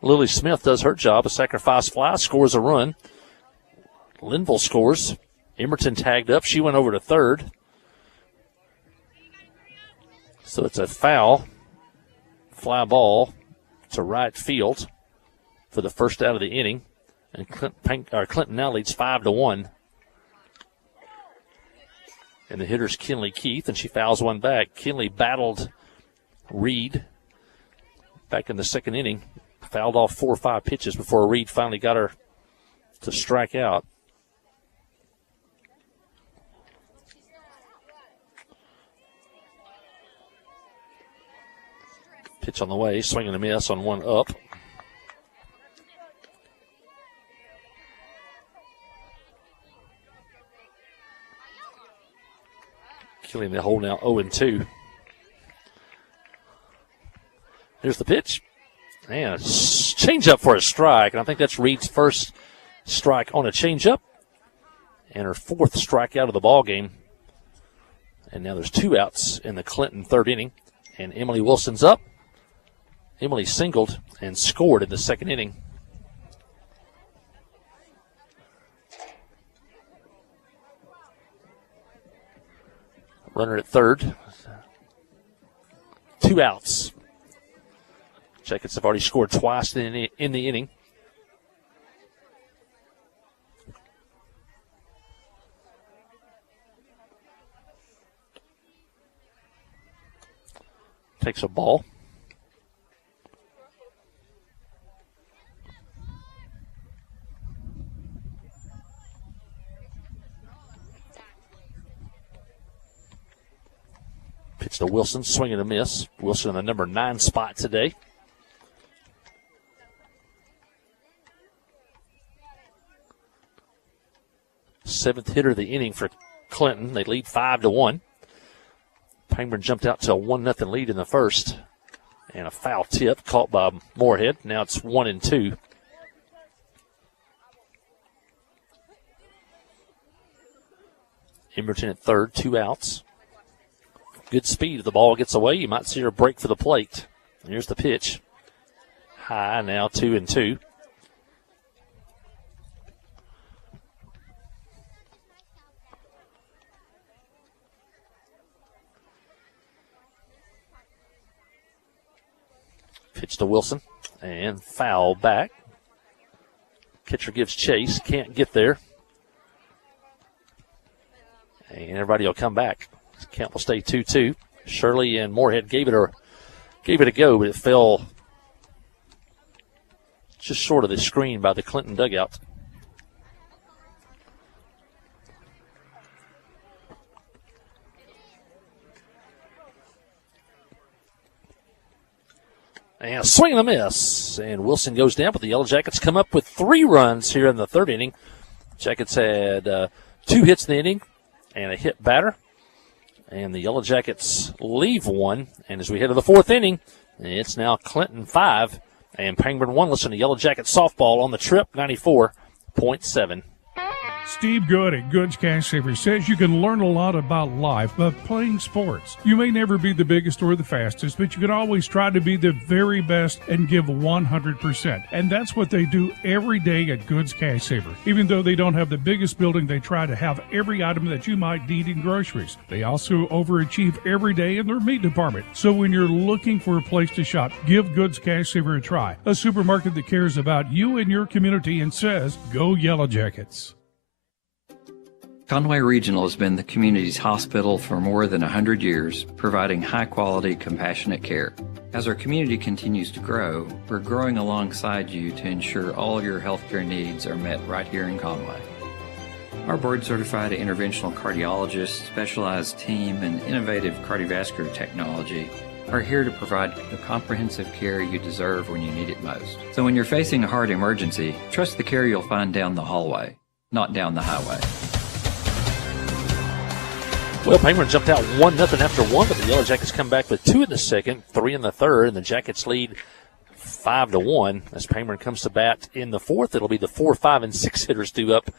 Lily Smith does her job. A sacrifice fly, scores a run. Linville scores. Emerton tagged up. She went over to third. So it's a foul. Fly ball to right field for the first out of the inning. And Clinton now leads 5-1. And the hitter's Kinley Keith, and she fouls one back. Kinley battled Reed back in the second inning. Fouled off 4 or 5 pitches before Reed finally got her to strike out. Pitch on the way, swing and a miss on one up. Killing the hole now 0-2. Here's the pitch. And a changeup for a strike. And I think that's Reed's first strike on a changeup. And her 4th strikeout of the ball game. And now there's 2 outs in the Clinton third inning. And Emily Wilson's up. Emily singled and scored in the second inning. Runner at third. 2 outs. Jackets have already scored twice in the inning. Takes a ball. Pitch to Wilson, swing and a miss. Wilson in the number 9 spot today. Seventh hitter of the inning for Clinton. They lead 5-1. Pangburn jumped out to a 1-0 lead in the first. And a foul tip caught by Moorhead. Now it's 1-2. Emerton at third, 2 outs. Good speed. If the ball gets away, you might see her break for the plate. And here's the pitch. High, now 2-2. Pitch to Wilson. And foul back. Catcher gives chase. Can't get there. And everybody will come back. Count will stay 2-2. Shirley and Moorhead gave it a go, but it fell just short of the screen by the Clinton dugout. And a swing and a miss. And Wilson goes down, but the Yellow Jackets come up with 3 runs here in the third inning. Jackets had 2 hits in the inning and a hit batter. And the Yellow Jackets leave one. And as we head to the fourth inning, It's now Clinton 5 and Penguin 1. Listen to Yellow Jacket softball on the Trip 94.7. Steve Good at Goods Cash Savers says you can learn a lot about life by playing sports. You may never be the biggest or the fastest, but you can always try to be the very best and give 100%. And that's what they do every day at Goods Cash Saver. Even though they don't have the biggest building, they try to have every item that you might need in groceries. They also overachieve every day in their meat department. So when you're looking for a place to shop, give Goods Cash Saver a try. A supermarket that cares about you and your community and says, go Yellow Jackets. Conway Regional has been the community's hospital for more than 100 years, providing high-quality, compassionate care. As our community continues to grow, we're growing alongside you to ensure all your healthcare needs are met right here in Conway. Our board-certified interventional cardiologists, specialized team, and innovative cardiovascular technology are here to provide the comprehensive care you deserve when you need it most. So when you're facing a heart emergency, trust the care you'll find down the hallway, not down the highway. Well, Penguin jumped out 1-0 after 1, but the Yellow Jackets come back with 2 in the second, 3 in the third, and the Jackets lead 5-1. As Penguin comes to bat in the fourth, it'll be the 4, 5, and 6 hitters due up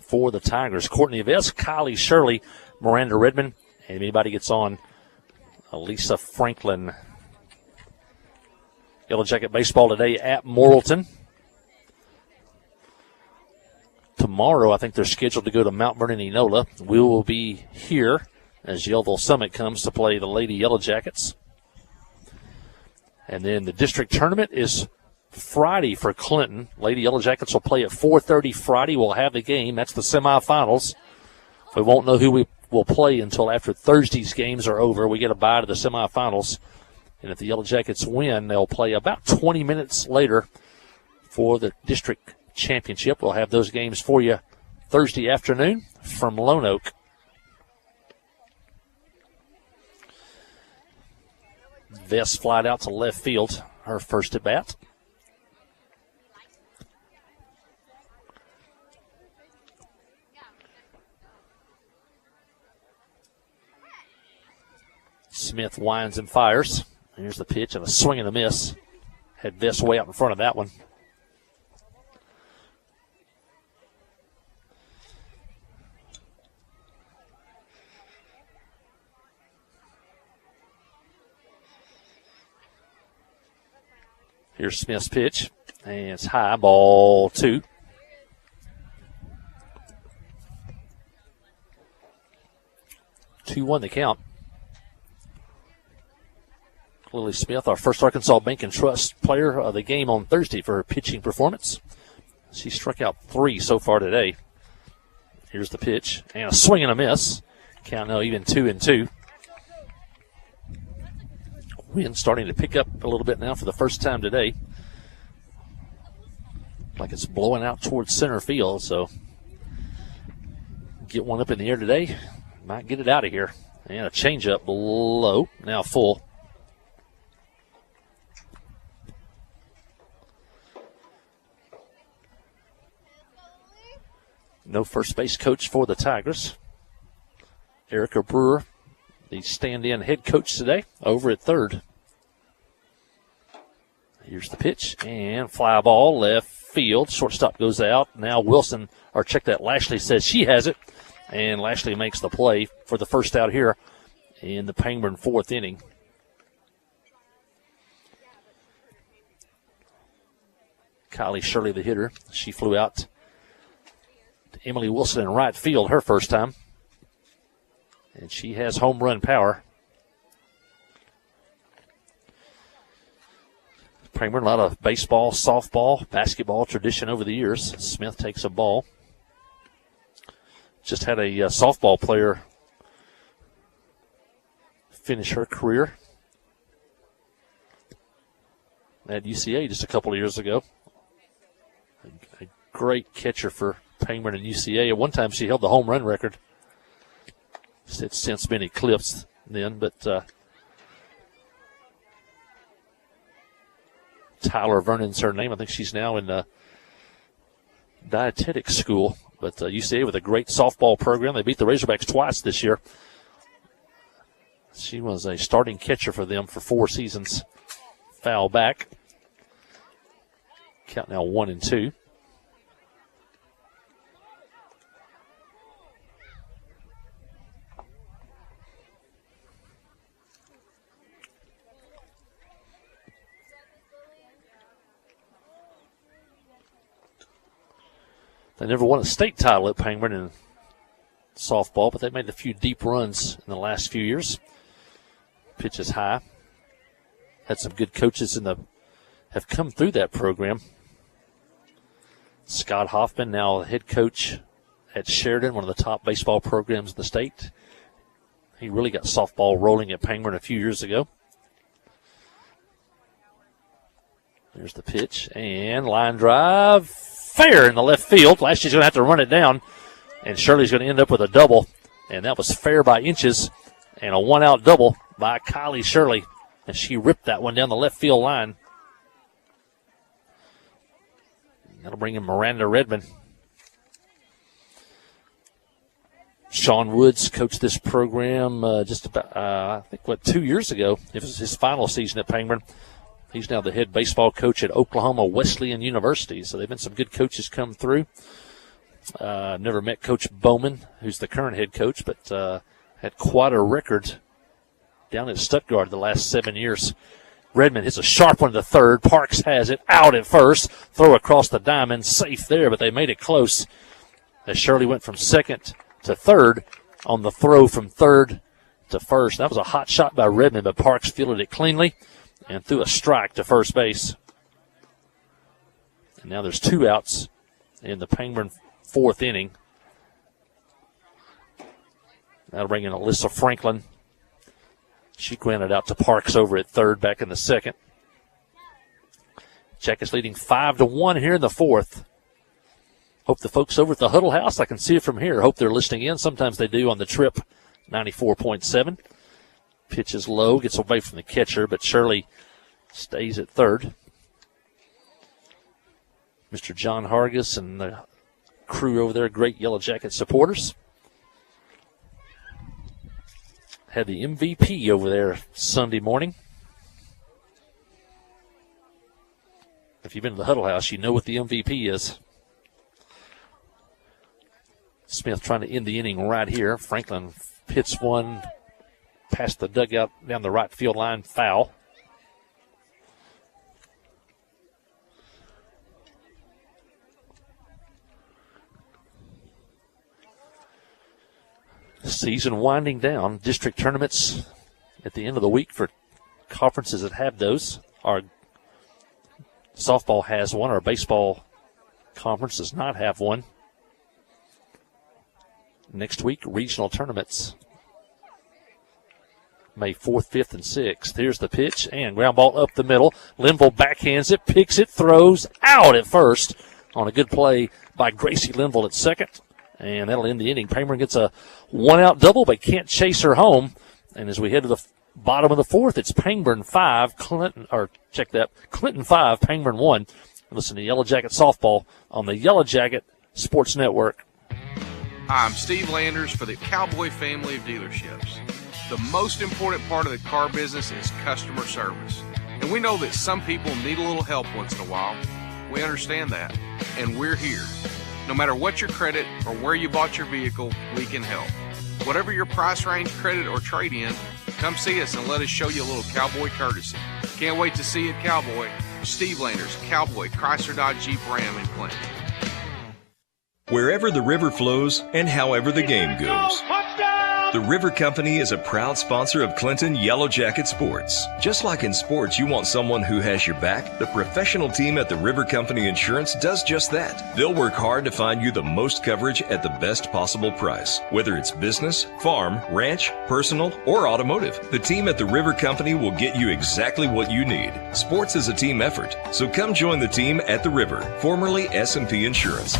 for the Tigers. Courtney Vest, Kylie Shirley, Miranda Redmond, and if anybody gets on, Lisa Franklin. Yellow Jacket baseball today at Morrilton. Tomorrow, I think they're scheduled to go to Mount Vernon, Enola. We will be here as Yellville Summit comes to play the Lady Yellow Jackets. And then the district tournament is Friday for Clinton. Lady Yellow Jackets will play at 4:30 Friday. We'll have the game. That's the semifinals. We won't know who we will play until after Thursday's games are over. We get a bye to the semifinals. And if the Yellow Jackets win, they'll play about 20 minutes later for the district championship. We'll have those games for you Thursday afternoon from Lone Oak. Vest flied out to left field, her first at bat. Smith winds and fires. Here's the pitch and a swing and a miss. Had Vest way out in front of that one. Here's Smith's pitch, and it's high, ball 2. Two-one the count. Lily Smith, our first Arkansas Bank and Trust player of the game on Thursday for her pitching performance. She struck out 3 so far today. Here's the pitch, and a swing and a miss. Count now even 2-2. Wind starting to pick up a little bit now for the first time today. Like it's blowing out towards center field, so get one up in the air today. Might get it out of here. And a changeup low, now full. No first base coach for the Tigers. Erica Brewer, the stand-in head coach today, over at third. Here's the pitch, and fly ball, left field. Shortstop goes out. Now Wilson, or check that, Lashley says she has it, and Lashley makes the play for the first out here in the Penguin fourth inning. Kylie Shirley, the hitter, she flew out to Emily Wilson in right field her first time. And she has home run power. Penguin, a lot of baseball, softball, basketball tradition over the years. Smith takes a ball. Just had a softball player finish her career at UCA just a couple of years ago. A great catcher for Penguin and UCA. At one time she held the home run record. It's since been eclipsed then, but Tyler Vernon's her name. I think she's now in dietetics school. But UCA with a great softball program. They beat the Razorbacks twice this year. She was a starting catcher for them for 4 seasons. Foul back. Count now 1-2. They never won a state title at Pangburn in softball, but they made a few deep runs in the last few years. Pitch is high. Had some good coaches have come through that program. Scott Hoffman, now the head coach at Sheridan, one of the top baseball programs in the state. He really got softball rolling at Pangburn a few years ago. There's the pitch, and line drive, fair in the left field. Lashley's going to have to run it down, and Shirley's going to end up with a double, and that was fair by inches, and a one-out double by Kylie Shirley, and she ripped that one down the left field line. That'll bring in Miranda Redmond. Sean Woods coached this program just about, 2 years ago. It was his final season at Pangburn. He's now the head baseball coach at Oklahoma Wesleyan University. So they've been some good coaches come through. Never met Coach Bowman, who's the current head coach, but had quite a record down at Stuttgart the last 7 years. Redmond hits a sharp one to third. Parks has it out at first. Throw across the diamond. Safe there, but they made it close. As Shirley went from second to third on the throw from third to first. That was a hot shot by Redmond, but Parks fielded it cleanly and threw a strike to first base. And now there's 2 outs in the Pangburn fourth inning. That'll bring in Alyssa Franklin. She grounded out to Parks over at third back in the second. Jackets leading 5-1 here in the fourth. Hope the folks over at the Huddle House, I can see it from here. Hope they're listening in. Sometimes they do on the Trip 94.7. Pitch is low, gets away from the catcher, but Shirley stays at third. Mr. John Hargis and the crew over there, great Yellow Jacket supporters. Had the MVP over there Sunday morning. If you've been to the Huddle House, you know what the MVP is. Smith trying to end the inning right here. Franklin hits one past the dugout down the right field line, foul. Season winding down. District tournaments at the end of the week for conferences that have those. Our softball has one. Our baseball conference does not have one. Next week, regional tournaments. May 4th, 5th, and 6th. Here's the pitch, and ground ball up the middle. Linville backhands it, picks it, throws out at first on a good play by Gracie Linville at second. And that'll end the inning. Pangburn gets a one-out double, but can't chase her home. And as we head to the bottom of the fourth, it's Pangburn 5, Clinton 5, Pangburn 1. Listen to Yellow Jacket Softball on the Yellow Jacket Sports Network. Hi, I'm Steve Landers for the Cowboy family of dealerships. The most important part of the car business is customer service. And we know that some people need a little help once in a while. We understand that, and we're here. No matter what your credit or where you bought your vehicle, we can help. Whatever your price range, credit, or trade-in, come see us and let us show you a little Cowboy courtesy. Can't wait to see you at Cowboy. Steve Landers, Cowboy, Chrysler Dodge Jeep Ram in Clinton. Wherever the river flows and however the game goes. The River Company is a proud sponsor of Clinton Yellow Jacket Sports. Just like in sports, you want someone who has your back. The professional team at the River Company Insurance does just that. They'll work hard to find you the most coverage at the best possible price. Whether it's business, farm, ranch, personal, or automotive, the team at the River Company will get you exactly what you need. Sports is a team effort, so come join the team at the River, formerly S&P Insurance.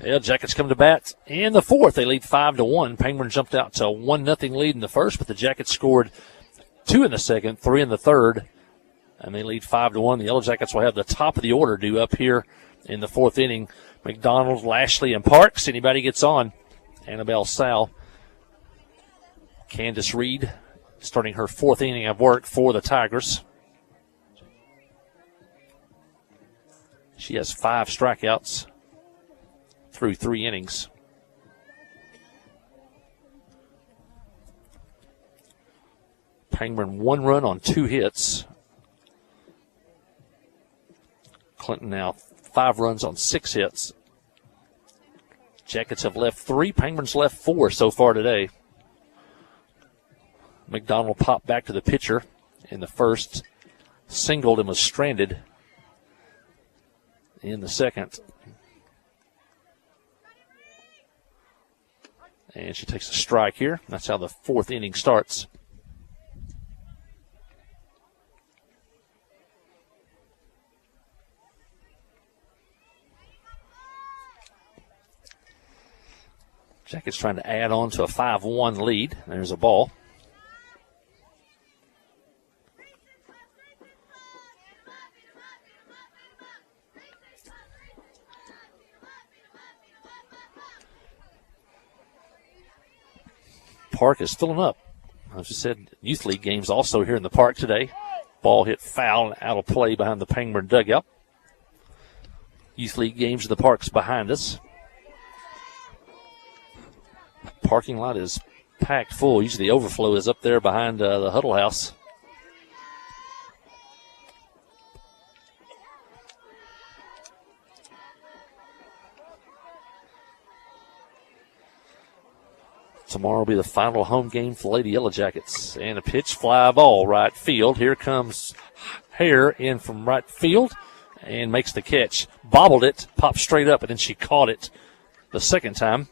Yeah, Jackets come to bat in the fourth. They lead 5-1. Pangburn jumped out to a 1-0 lead in the first, but the Jackets scored 2 in the second, 3 in the third, and they lead 5-1. The Yellow Jackets will have the top of the order due up here in the fourth inning. McDonald, Lashley, and Parks. Anybody gets on. Annabelle Sal Candace Reed starting her 4th inning of work for the Tigers. She has 5 strikeouts through 3 innings. Pangburn 1 run on 2 hits. Clinton now 5 runs on 6 hits. Jackets have left 3. Pangburn's left 4 so far today. McDonald popped back to the pitcher in the first, singled and was stranded in the second. And she takes a strike here. That's how the 4th inning starts. Jackets trying to add on to a 5-1 lead. There's a ball. Park is filling up. As I said, Youth League games also here in the park today. Ball hit foul and out of play behind the Pangburn dugout. Youth League games in the park's behind us. Parking lot is packed full. Usually the overflow is up there behind the huddle house. Tomorrow will be the final home game for the Lady Yellow Jackets. And a pitch, fly ball, right field. Here comes Hare in from right field and makes the catch. Bobbled it, popped straight up, and then she caught it the second time.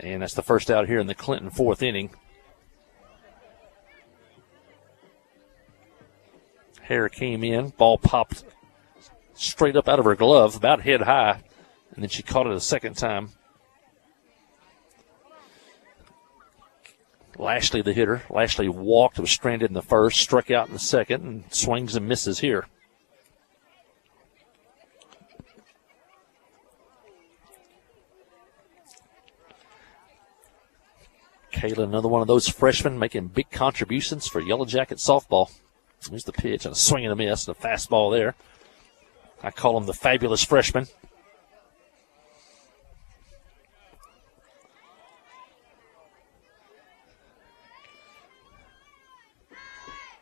And that's the first out here in the Clinton 4th inning. Hare came in, ball popped straight up out of her glove, about head high, and then she caught it a second time. Lashley, the hitter. Lashley walked, was stranded in the first, struck out in the second, and swings and misses here. Kayla, another one of those freshmen making big contributions for Yellow Jacket softball. Here's the pitch, and a swing and a miss, and a fastball there. I call him the fabulous freshman.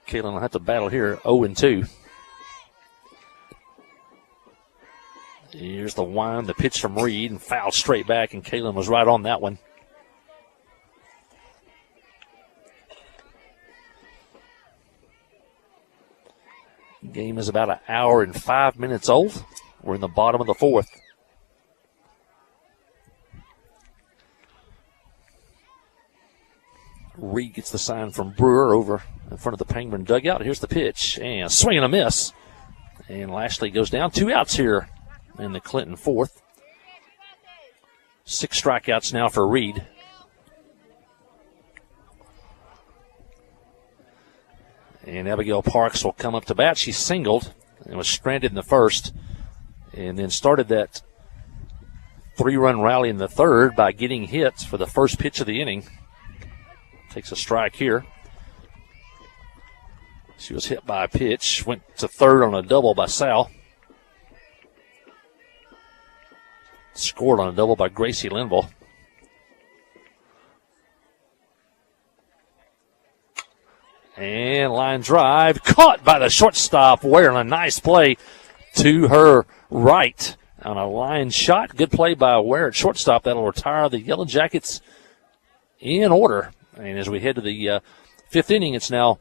Kayla will have to battle here, 0-2. Here's the wind, the pitch from Reed, and fouled straight back, and Kayla was right on that one. Game is about an hour and 5 minutes old. We're in the bottom of the 4th. Reed gets the sign from Brewer over in front of the Pangburn dugout. Here's the pitch, and a swing and a miss. And Lashley goes down. 2 outs here in the Clinton 4th. 6 strikeouts now for Reed. And Abigail Parks will come up to bat. She singled and was stranded in the first, and then started that 3-run rally in the third by getting hit for the first pitch of the inning. Takes a strike here. She was hit by a pitch, went to third on a double by Sal. Scored on a double by Gracie Linville. And line drive, caught by the shortstop, wearing a nice play to her right on a line shot. Good play by Ware at shortstop. That'll retire the Yellow Jackets in order. And as we head to the 5th inning, it's now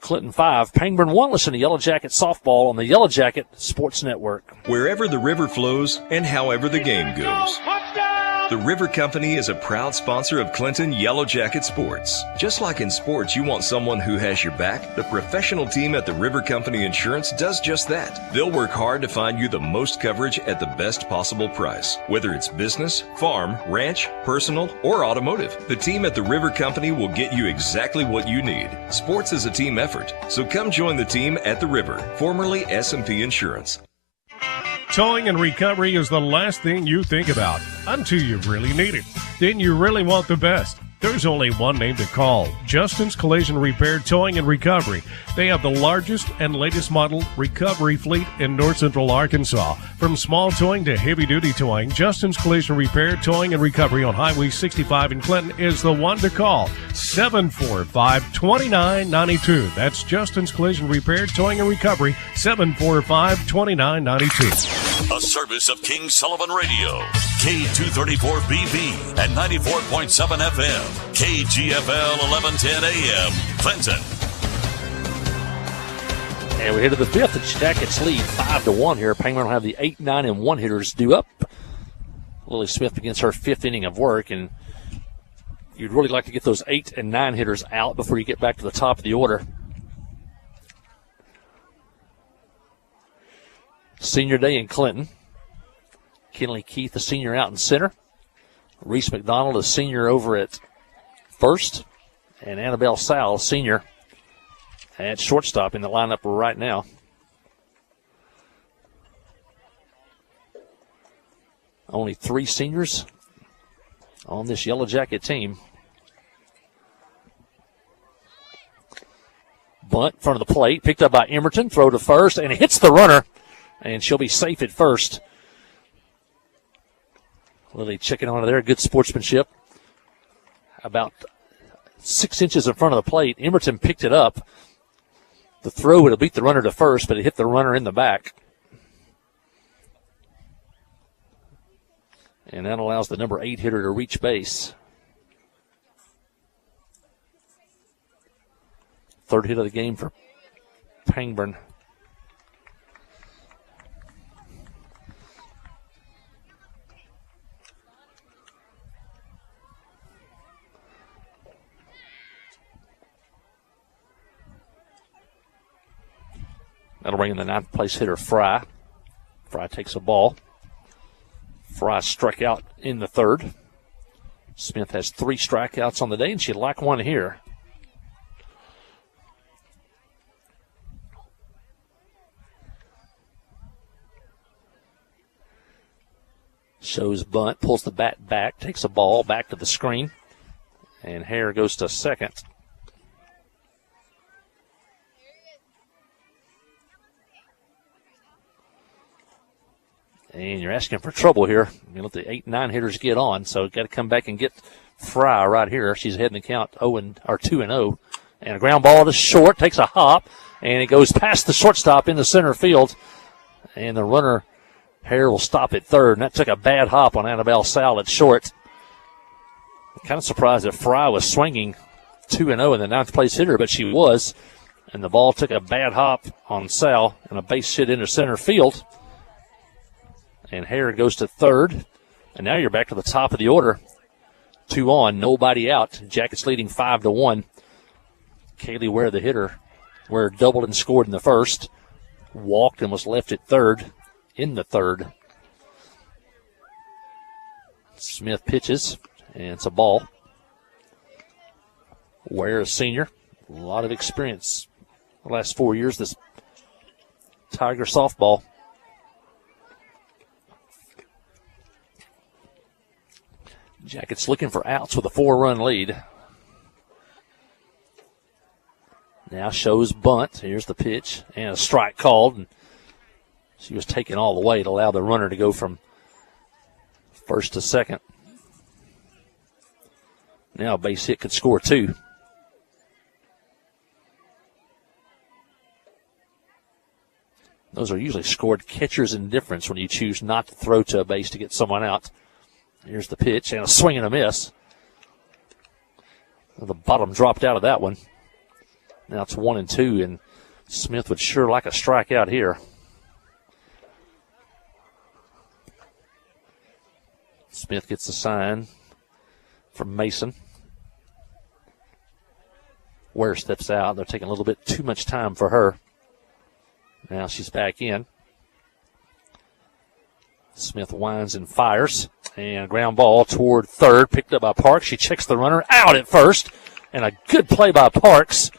Clinton 5, Pangburn 1. Listen to Yellow Jacket softball on the Yellow Jacket Sports Network. Wherever the river flows and however the game goes, the River Company is a proud sponsor of Clinton Yellow Jacket Sports. Just like in sports, you want someone who has your back. The professional team at the River Company Insurance does just that. They'll work hard to find you the most coverage at the best possible price. Whether it's business, farm, ranch, personal, or automotive, the team at the River Company will get you exactly what you need. Sports is a team effort, so come join the team at the River, formerly S&P Insurance. Towing and recovery is the last thing you think about until you really need it. Then you really want the best. There's only one name to call, Justin's Collision Repair, Towing, and Recovery. They have the largest and latest model recovery fleet in north central Arkansas. From small towing to heavy-duty towing, Justin's Collision Repair, Towing, and Recovery on Highway 65 in Clinton is the one to call, 745-2992. That's Justin's Collision Repair, Towing, and Recovery, 745-2992. A service of King Sullivan Radio, K234BB and 94.7 FM, KGFL 1110 AM, Clinton. And we head to the fifth. The Jackets lead 5-1 here. Penguin will have the 8, 9, and 1 hitters due up. Lily Smith begins her fifth inning of work, and you'd really like to get those 8 and 9 hitters out before you get back to the top of the order. Senior day in Clinton. Kenley Keith, the senior, out in center. Reese McDonald, a senior, over at first. And Annabelle Sowell, senior, at shortstop in the lineup right now. Only 3 seniors on this Yellow Jacket team. Bunt in front of the plate, picked up by Emerton, throw to first, and it hits the runner, and she'll be safe at first. Lily checking on there, good sportsmanship. About 6 inches in front of the plate, Emerton picked it up. The throw would have beat the runner to first, but it hit the runner in the back. And that allows the number 8 hitter to reach base. Third hit of the game for Pangburn. That'll bring in the 9th place hitter, Fry. Fry takes a ball. Fry struck out in the 3rd. Smith has 3 strikeouts on the day, and she'd like one here. Shows bunt, pulls the bat back, takes a ball back to the screen, and Hare goes to second. And you're asking for trouble here. You let the 8 9 hitters get on, so got to come back and get Fry right here. She's heading the count 2-0. And a ground ball to short, takes a hop, and it goes past the shortstop in the center field. And the runner, Hare, will stop at third. And that took a bad hop on Annabelle Sowell at short. Kind of surprised that Fry was swinging 2-0 in the 9th place hitter, but she was. And the ball took a bad hop on Sowell and a base hit into center field. And Hare goes to third. And now you're back to the top of the order. 2 on, nobody out. Jackets leading 5-1. Kaylee Ware, the hitter, Ware doubled and scored in the first. Walked and was left at third in the 3rd. Smith pitches, and it's a ball. Ware, a senior. A lot of experience the last 4 years, this Tiger softball. Jackets looking for outs with a 4-run lead. Now shows bunt. Here's the pitch and a strike called. And she was taken all the way to allow the runner to go from first to second. Now a base hit could score 2. Those are usually scored catcher's indifference when you choose not to throw to a base to get someone out. Here's the pitch and a swing and a miss. The bottom dropped out of that one. Now it's 1-2, and Smith would sure like a strikeout here. Smith gets the sign from Mason. Ware steps out. They're taking a little bit too much time for her. Now she's back in. Smith winds and fires. And a ground ball toward third, picked up by Parks. She checks the runner out at first. And a good play by Parks.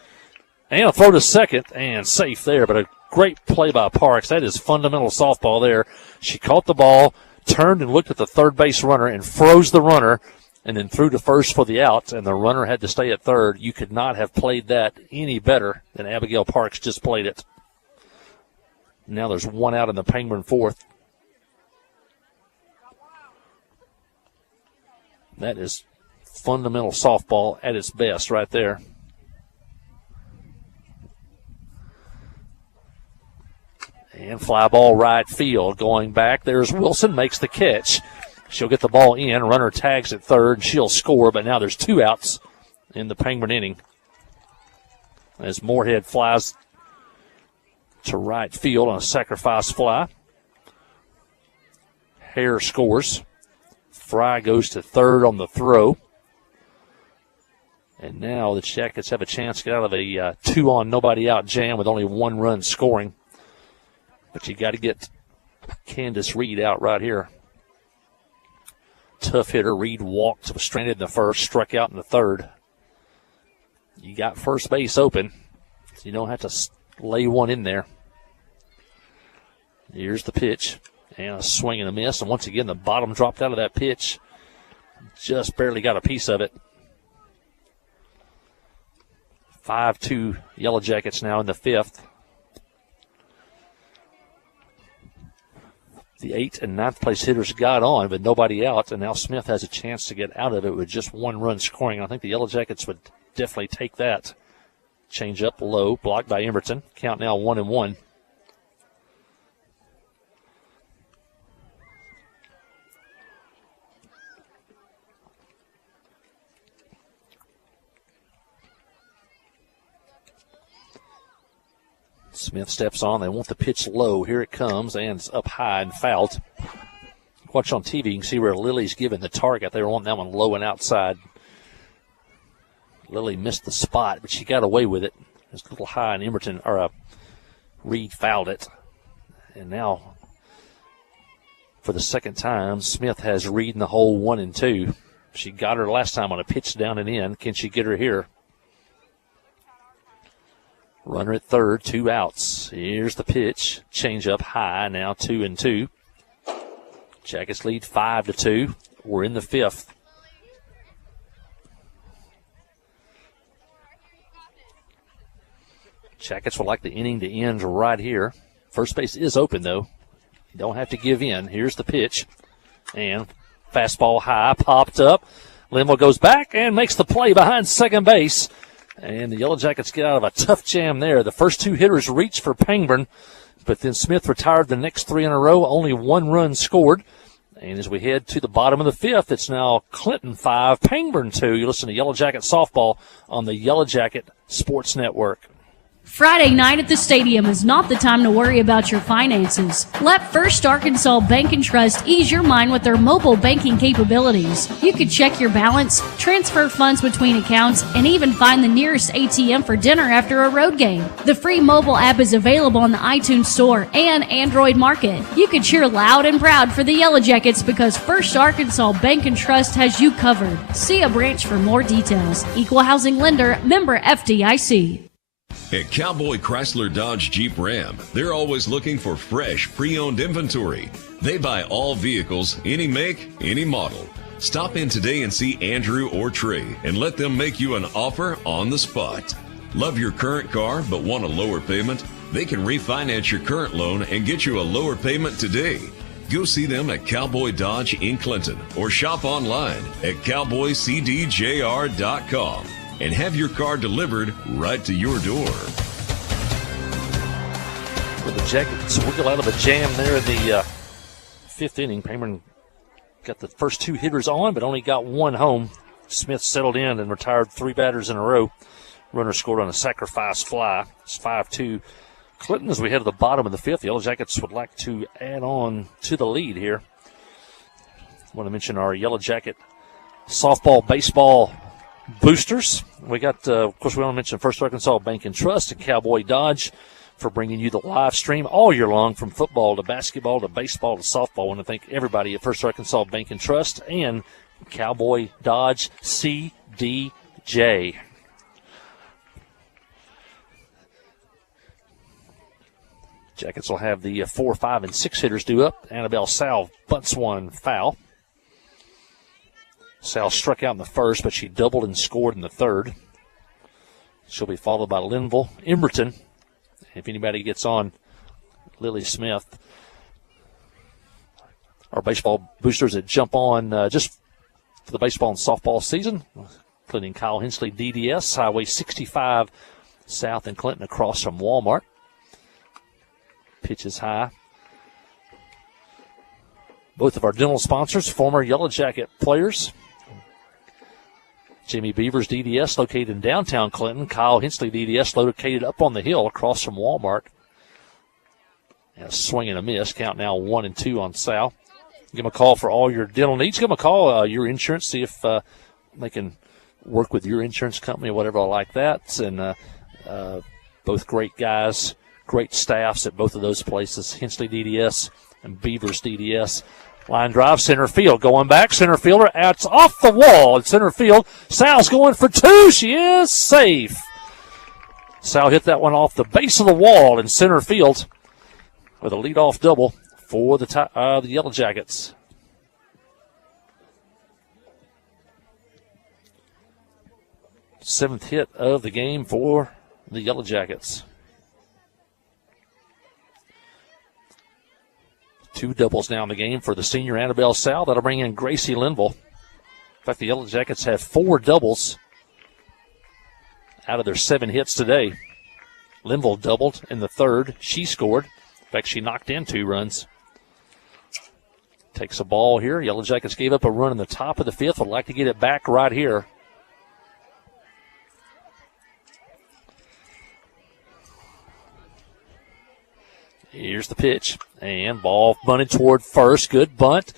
And a throw to second, and safe there. But a great play by Parks. That is fundamental softball there. She caught the ball, turned and looked at the third base runner, and froze the runner. and then threw to first for the out, and the runner had to stay at third. You could not have played that any better than Abigail Parks just played it. Now there's one out in the Penguin fourth. That is fundamental softball at its best right there. And fly ball right field. Going back, there's Wilson, makes the catch. She'll get the ball in. Runner tags at third. She'll score, but now there's 2 outs in the Penguin inning. As Moorhead flies to right field on a sacrifice fly. Hare scores. Fry goes to third on the throw. And now the Jackets have a chance to get out of a 2-on nobody out jam with only 1 run scoring. But you got to get Candace Reed out right here. Tough hitter. Reed walked, was stranded in the first, struck out in the third. You got first base open, so you don't have to lay one in there. Here's the pitch, and a swing and a miss. And once again, the bottom dropped out of that pitch. Just barely got a piece of it. 5-2 Yellow Jackets now in the 5th. The 8th and 9th place hitters got on, but nobody out, and now Smith has a chance to get out of it with just 1 run scoring. I think the Yellow Jackets would definitely take that. Change up low, blocked by Emerton. Count now 1-1. Smith steps on. They want the pitch low. Here it comes, and it's up high and fouled. Watch on TV, you can see where Lily's given the target. They were wanting that one low and outside. Lily missed the spot, but she got away with it. It's a little high, and Emerton, or Reed fouled it. And now, for the second time, Smith has Reed in the hole 1 and 2. She got her last time on a pitch down and in. Can she get her here? Runner at third, 2 outs. Here's the pitch. Change up high, now 2-2. Jackets lead 5-2. We're in the 5th. Jackets would like the inning to end right here. First base is open, though. You don't have to give in. Here's the pitch. And fastball high, popped up. Linville goes back and makes the play behind second base. And the Yellow Jackets get out of a tough jam there. The first 2 hitters reached for Pangburn, but then Smith retired the next 3 in a row. Only 1 run scored. And as we head to the bottom of the 5th, it's now Clinton 5, Pangburn 2. You listen to Yellow Jacket Softball on the Yellow Jacket Sports Network. Friday night at the stadium is not the time to worry about your finances. Let First Arkansas Bank and Trust ease your mind with their mobile banking capabilities. You can check your balance, transfer funds between accounts, and even find the nearest ATM for dinner after a road game. The free mobile app is available on the iTunes Store and Android Market. You can cheer loud and proud for the Yellow Jackets because First Arkansas Bank and Trust has you covered. See a branch for more details. Equal housing lender, member FDIC. At Cowboy Chrysler Dodge Jeep Ram, they're always looking for fresh, pre-owned inventory. They buy all vehicles, any make, any model. Stop in today and see Andrew or Trey and let them make you an offer on the spot. Love your current car but want a lower payment? They can refinance your current loan and get you a lower payment today. Go see them at Cowboy Dodge in Clinton or shop online at cowboycdjr.com. and have your car delivered right to your door. With the Jackets wiggle out of a jam there in the 5th inning, Payman got the first 2 hitters on, but only got 1 home. Smith settled in and retired 3 batters in a row. Runner scored on a sacrifice fly. It's 5-2 Clinton. As we head to the bottom of the 5th, the Yellow Jackets would like to add on to the lead here. I want to mention our Yellow Jacket softball, baseball boosters. We got, of course, we want to mention First Arkansas Bank and Trust and Cowboy Dodge for bringing you the live stream all year long from football to basketball to baseball to softball. I want to thank everybody at First Arkansas Bank and Trust and Cowboy Dodge CDJ. Jackets will have the 4, 5, and 6 hitters due up. Annabelle Salve bunts one foul. Sal struck out in the first, but she doubled and scored in the third. She'll be followed by Linville Emberton. If anybody gets on Lily Smith, our baseball boosters that jump on just for the baseball and softball season, including Kyle Hensley, DDS, Highway 65 south in Clinton across from Walmart. Pitch is high. Both of our dental sponsors, former Yellow Jacket players. Jimmy Beavers, DDS, located in downtown Clinton. Kyle Hensley, DDS, located up on the hill across from Walmart. And a swing and a miss. Count now 1-2 on Sal. Give them a call for all your dental needs. Give them a call, your insurance, see if they can work with your insurance company or whatever like that. And both great guys, great staffs at both of those places, Hensley DDS and Beavers DDS. Line drive, center field. Going back, center fielder. It's off the wall in center field. Sal's going for two. She is safe. Sal hit that one off the base of the wall in center field with a leadoff double for the Yellow Jackets. Seventh hit of the game for the Yellow Jackets. Two doubles now in the game for the senior Annabelle Sal. That'll bring in Gracie Linville. In fact, the Yellow Jackets have 4 doubles out of their 7 hits today. Linville doubled in the third. She scored. In fact, she knocked in 2 runs. Takes a ball here. Yellow Jackets gave up a run in the top of the 5th. Would like to get it back right here. Here's the pitch, and ball bunted toward first. Good bunt.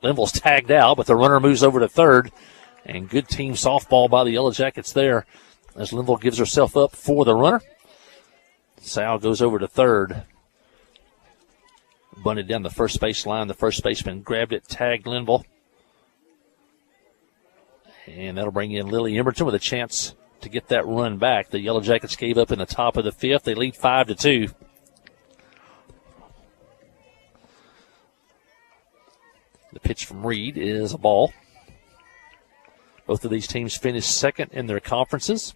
Linville's tagged out, but the runner moves over to third. And good team softball by the Yellow Jackets there as Linville gives herself up for the runner. Sal goes over to third. Bunted down the first base line. The first baseman grabbed it, tagged Linville. And that'll bring in Lily Emberton with a chance to get that run back. The Yellow Jackets gave up in the top of the 5th. They lead 5-2. The pitch from Reed is a ball. Both of these teams finished second in their conferences.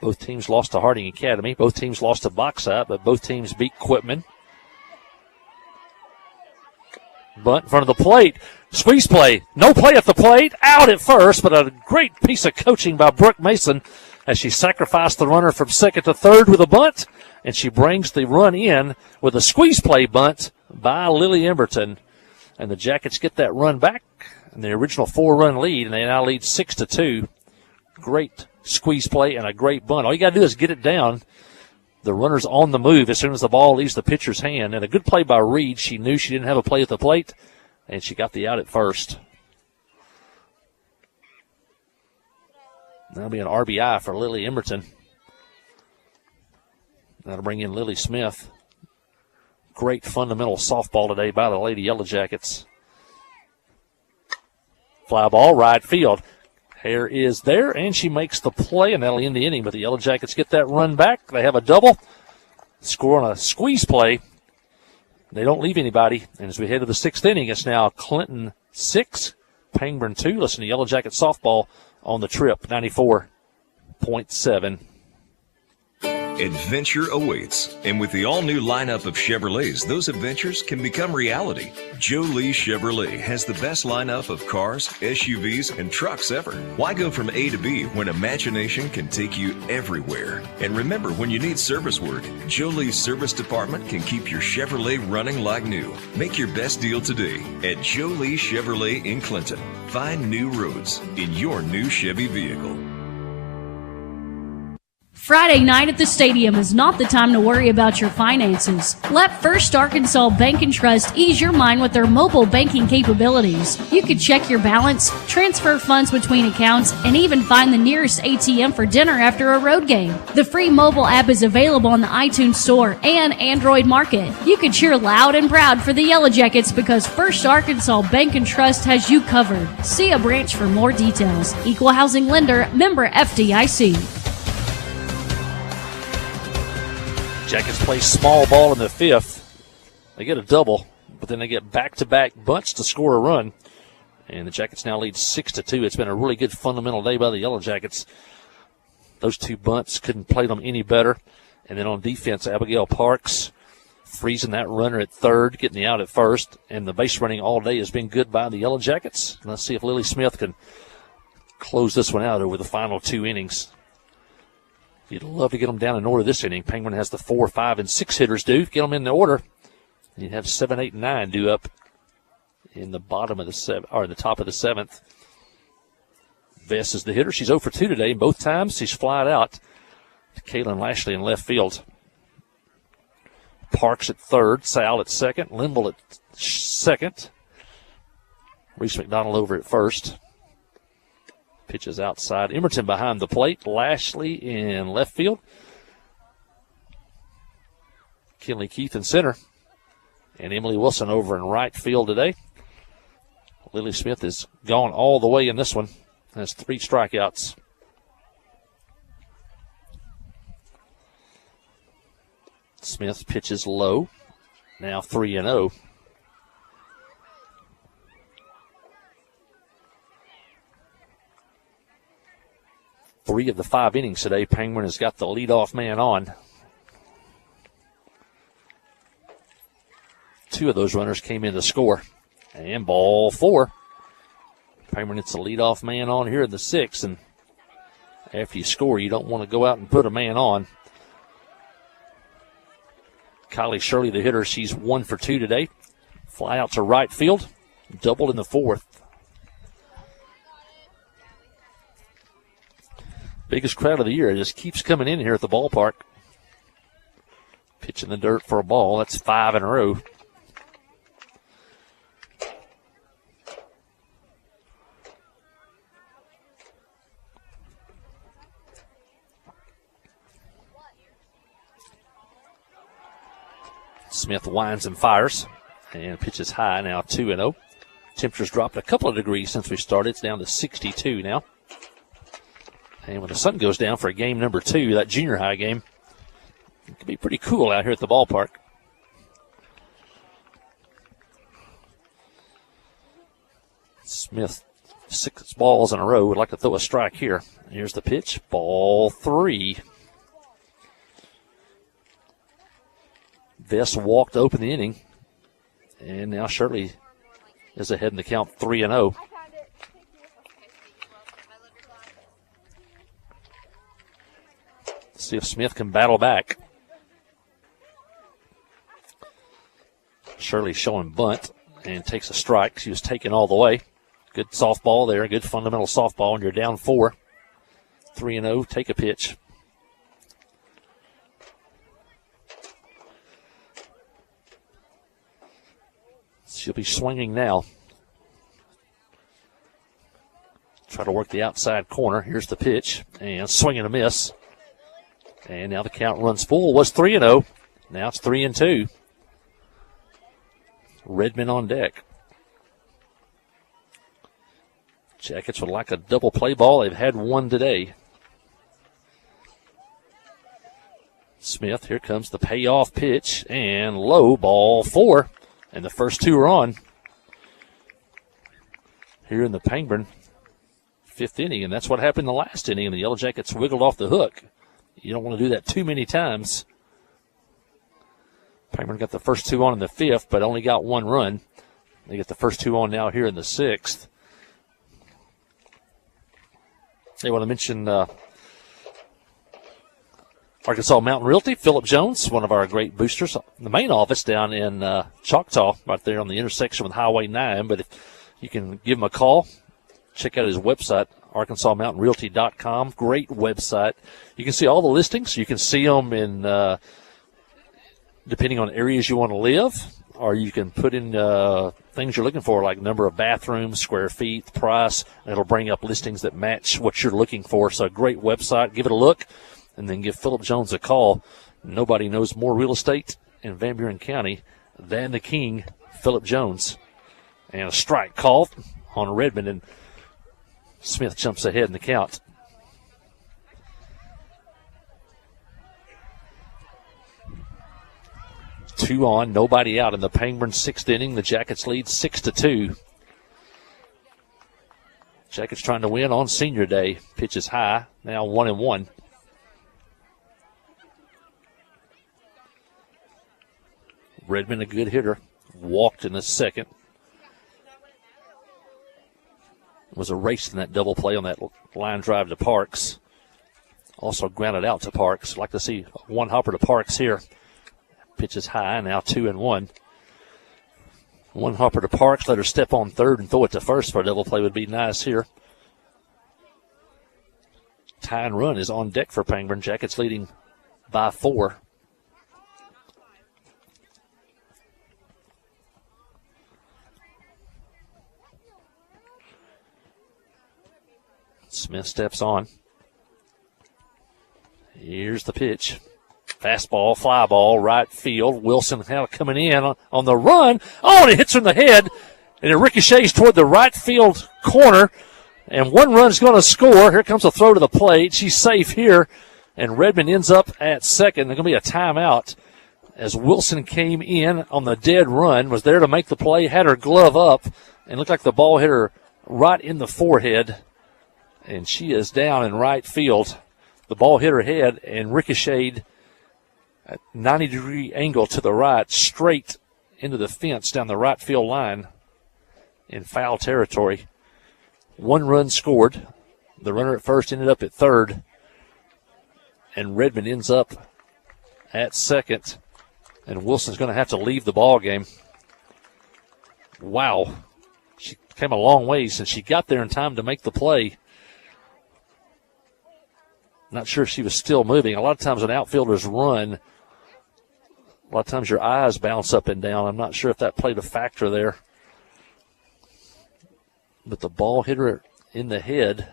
Both teams lost to Harding Academy. Both teams lost to Bauxite, but both teams beat Quitman. Bunt in front of the plate. Squeeze play. No play at the plate. Out at first, but a great piece of coaching by Brooke Mason as she sacrificed the runner from second to third with a bunt. And she brings the run in with a squeeze play bunt by Lily Emberton. And the Jackets get that run back in the original 4-run lead, and they now lead 6-2. Great squeeze play and a great bunt. All you got to do is get it down. The runner's on the move as soon as the ball leaves the pitcher's hand. And a good play by Reed. She knew she didn't have a play at the plate, and she got the out at first. That'll be an RBI for Lily Emberton. That'll bring in Lily Smith. Great fundamental softball today by the Lady Yellow Jackets. Fly ball, right field. Hare is there, and she makes the play, and that'll end the inning. But the Yellow Jackets get that run back. They have a double. Score on a squeeze play. They don't leave anybody. And as we head to the 6th inning, it's now Clinton 6, Pangburn 2. Listen to Yellow Jacket softball on the Trip, 94.7. Adventure awaits, and with the all-new lineup of Chevrolets, those adventures can become reality. Joe Lee Chevrolet has the best lineup of cars, SUVs, and trucks ever. Why go from A to B when imagination can take you everywhere? And remember, when you need service work, Joe Lee's service department can keep your Chevrolet running like new. Make your best deal today at Joe Lee Chevrolet in Clinton. Find new roads in your new Chevy vehicle. Friday night at the stadium is not the time to worry about your finances. Let First Arkansas Bank and Trust ease your mind with their mobile banking capabilities. You can check your balance, transfer funds between accounts, and even find the nearest ATM for dinner after a road game. The free mobile app is available on the iTunes Store and Android Market. You can cheer loud and proud for the Yellow Jackets because First Arkansas Bank and Trust has you covered. See a branch for more details. Equal Housing Lender, member FDIC. Jackets play small ball in the 5th. They get a double but then they get back-to-back bunts to score a run. And the Jackets now lead 6-2. It's been a really good fundamental day by the Yellow Jackets. Those two bunts couldn't play them any better. And then on defense, Abigail Parks freezing that runner at third, getting the out at first. And the base running all day has been good by the Yellow Jackets. Let's see if Lily Smith can close this one out over the final 2 innings. You'd love to get them down in order this inning. Penguin has the 4, 5, and 6 hitters due. Get them in the order. You have 7, 8, and 9 due up in the bottom of the the top of the 7th. Vess is the hitter. She's 0 for 2 today. Both times she's flied out to Kaylin Lashley in left field. Parks at third, Sal at second, Limble at second. Reese McDonald over at first. Pitches outside. Emerton behind the plate. Lashley in left field. Kinley Keith in center. And Emily Wilson over in right field today. Lily Smith has gone all the way in this one. Has 3 strikeouts. Smith pitches low. Now 3-0. Three of the 5 innings today, Penguin has got the leadoff man on. 2 of those runners came in to score. And ball 4. Penguin gets the leadoff man on here in the 6th. And after you score, you don't want to go out and put a man on. Kylie Shirley, the hitter, she's 1 for 2 today. Fly out to right field. Doubled in the 4th. Biggest crowd of the year. It just keeps coming in here at the ballpark. Pitch in the dirt for a ball. That's 5 in a row. Smith winds and fires. And pitches high, now 2-0. Temperature's dropped a couple of degrees since we started. It's down to 62 now. And when the sun goes down for game number 2, that junior high game, it can be pretty cool out here at the ballpark. Smith, 6 balls in a row, would like to throw a strike here. Here's the pitch, ball 3. Vess walked to open the inning. And now Shirley is ahead in the count 3-0. See if Smith can battle back. Shirley showing bunt and takes a strike. She was taken all the way. Good softball there. Good fundamental softball, and you're down 4. 3-0. Take a pitch. She'll be swinging now. Try to work the outside corner. Here's the pitch. And swing and a miss. And now the count runs full. Was 3-0. Now it's 3-2. Redmond on deck. Jackets would like a double play ball. They've had one today. Smith, here comes the payoff pitch. And low, ball 4. And the first 2 are on. Here in the Penguin 5th inning. And that's what happened in the last inning. And the Yellow Jackets wiggled off the hook. You don't want to do that too many times. Penguin got the first 2 on in the 5th, but only got 1 run. They get the first 2 on now here in the 6th. They want to mention Arkansas Mountain Realty, Philip Jones, one of our great boosters. The main office down in Choctaw, right there on the intersection with Highway 9. But if you can give him a call, check out his website, ArkansasMountainRealty.com. Great website. You can see all the listings. You can see them in depending on areas you want to live, or you can put in things you're looking for, like number of bathrooms, square feet, price, and it'll bring up listings that match what you're looking for. So a great website. Give it a look, and then give Philip Jones a call. Nobody knows more real estate in Van Buren County than the king, Philip Jones. And a strike called on Redmond, and Smith jumps ahead in the count. 2 on, nobody out in the Pangburn 6th inning. The Jackets lead 6-2. Jackets trying to win on senior day. Pitch is high, now 1-1. Redmond, a good hitter, walked in the second. Was erased in that double play on that line drive to Parks. Also grounded out to Parks. Like to see one hopper to Parks here. Pitch is high, now 2-1. One hopper to Parks, let her step on third and throw it to first for a double play would be nice here. Tie and run is on deck for Pangburn. Jackets leading by 4. Smith steps on. Here's the pitch. Fastball, fly ball, right field. Wilson now coming in on the run. Oh, and it hits her in the head, and it ricochets toward the right field corner. And one run is going to score. Here comes a throw to the plate. She's safe here, and Redmond ends up at second. There's going to be a timeout as Wilson came in on the dead run, was there to make the play, had her glove up, and looked like the ball hit her right in the forehead. And she is down in right field. The ball hit her head and ricocheted at 90-degree angle to the right, straight into the fence down the right field line in foul territory. 1 run scored. The runner at first ended up at third. And Redmond ends up at second. And Wilson's going to have to leave the ball game. Wow. She came a long ways, and she got there in time to make the play. Not sure if she was still moving. A lot of times when outfielders run, a lot of times your eyes bounce up and down. I'm not sure if that played a factor there. But the ball hit her in the head,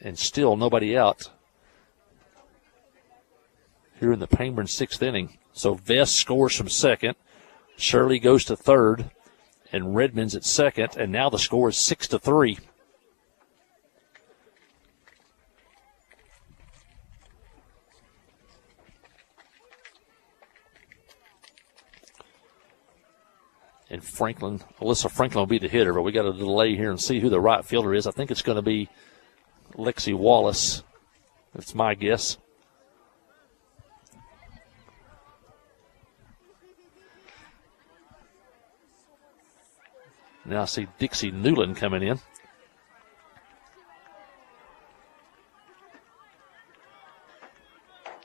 and still nobody out here in the Pangburn 6th inning. So Vest scores from second. Shirley goes to third, and Redmond's at second, and now the score is 6-3. And Alyssa Franklin will be the hitter, but we got to delay here and see who the right fielder is. I think it's going to be Lexi Wallace. That's my guess. Now I see Dixie Newland coming in.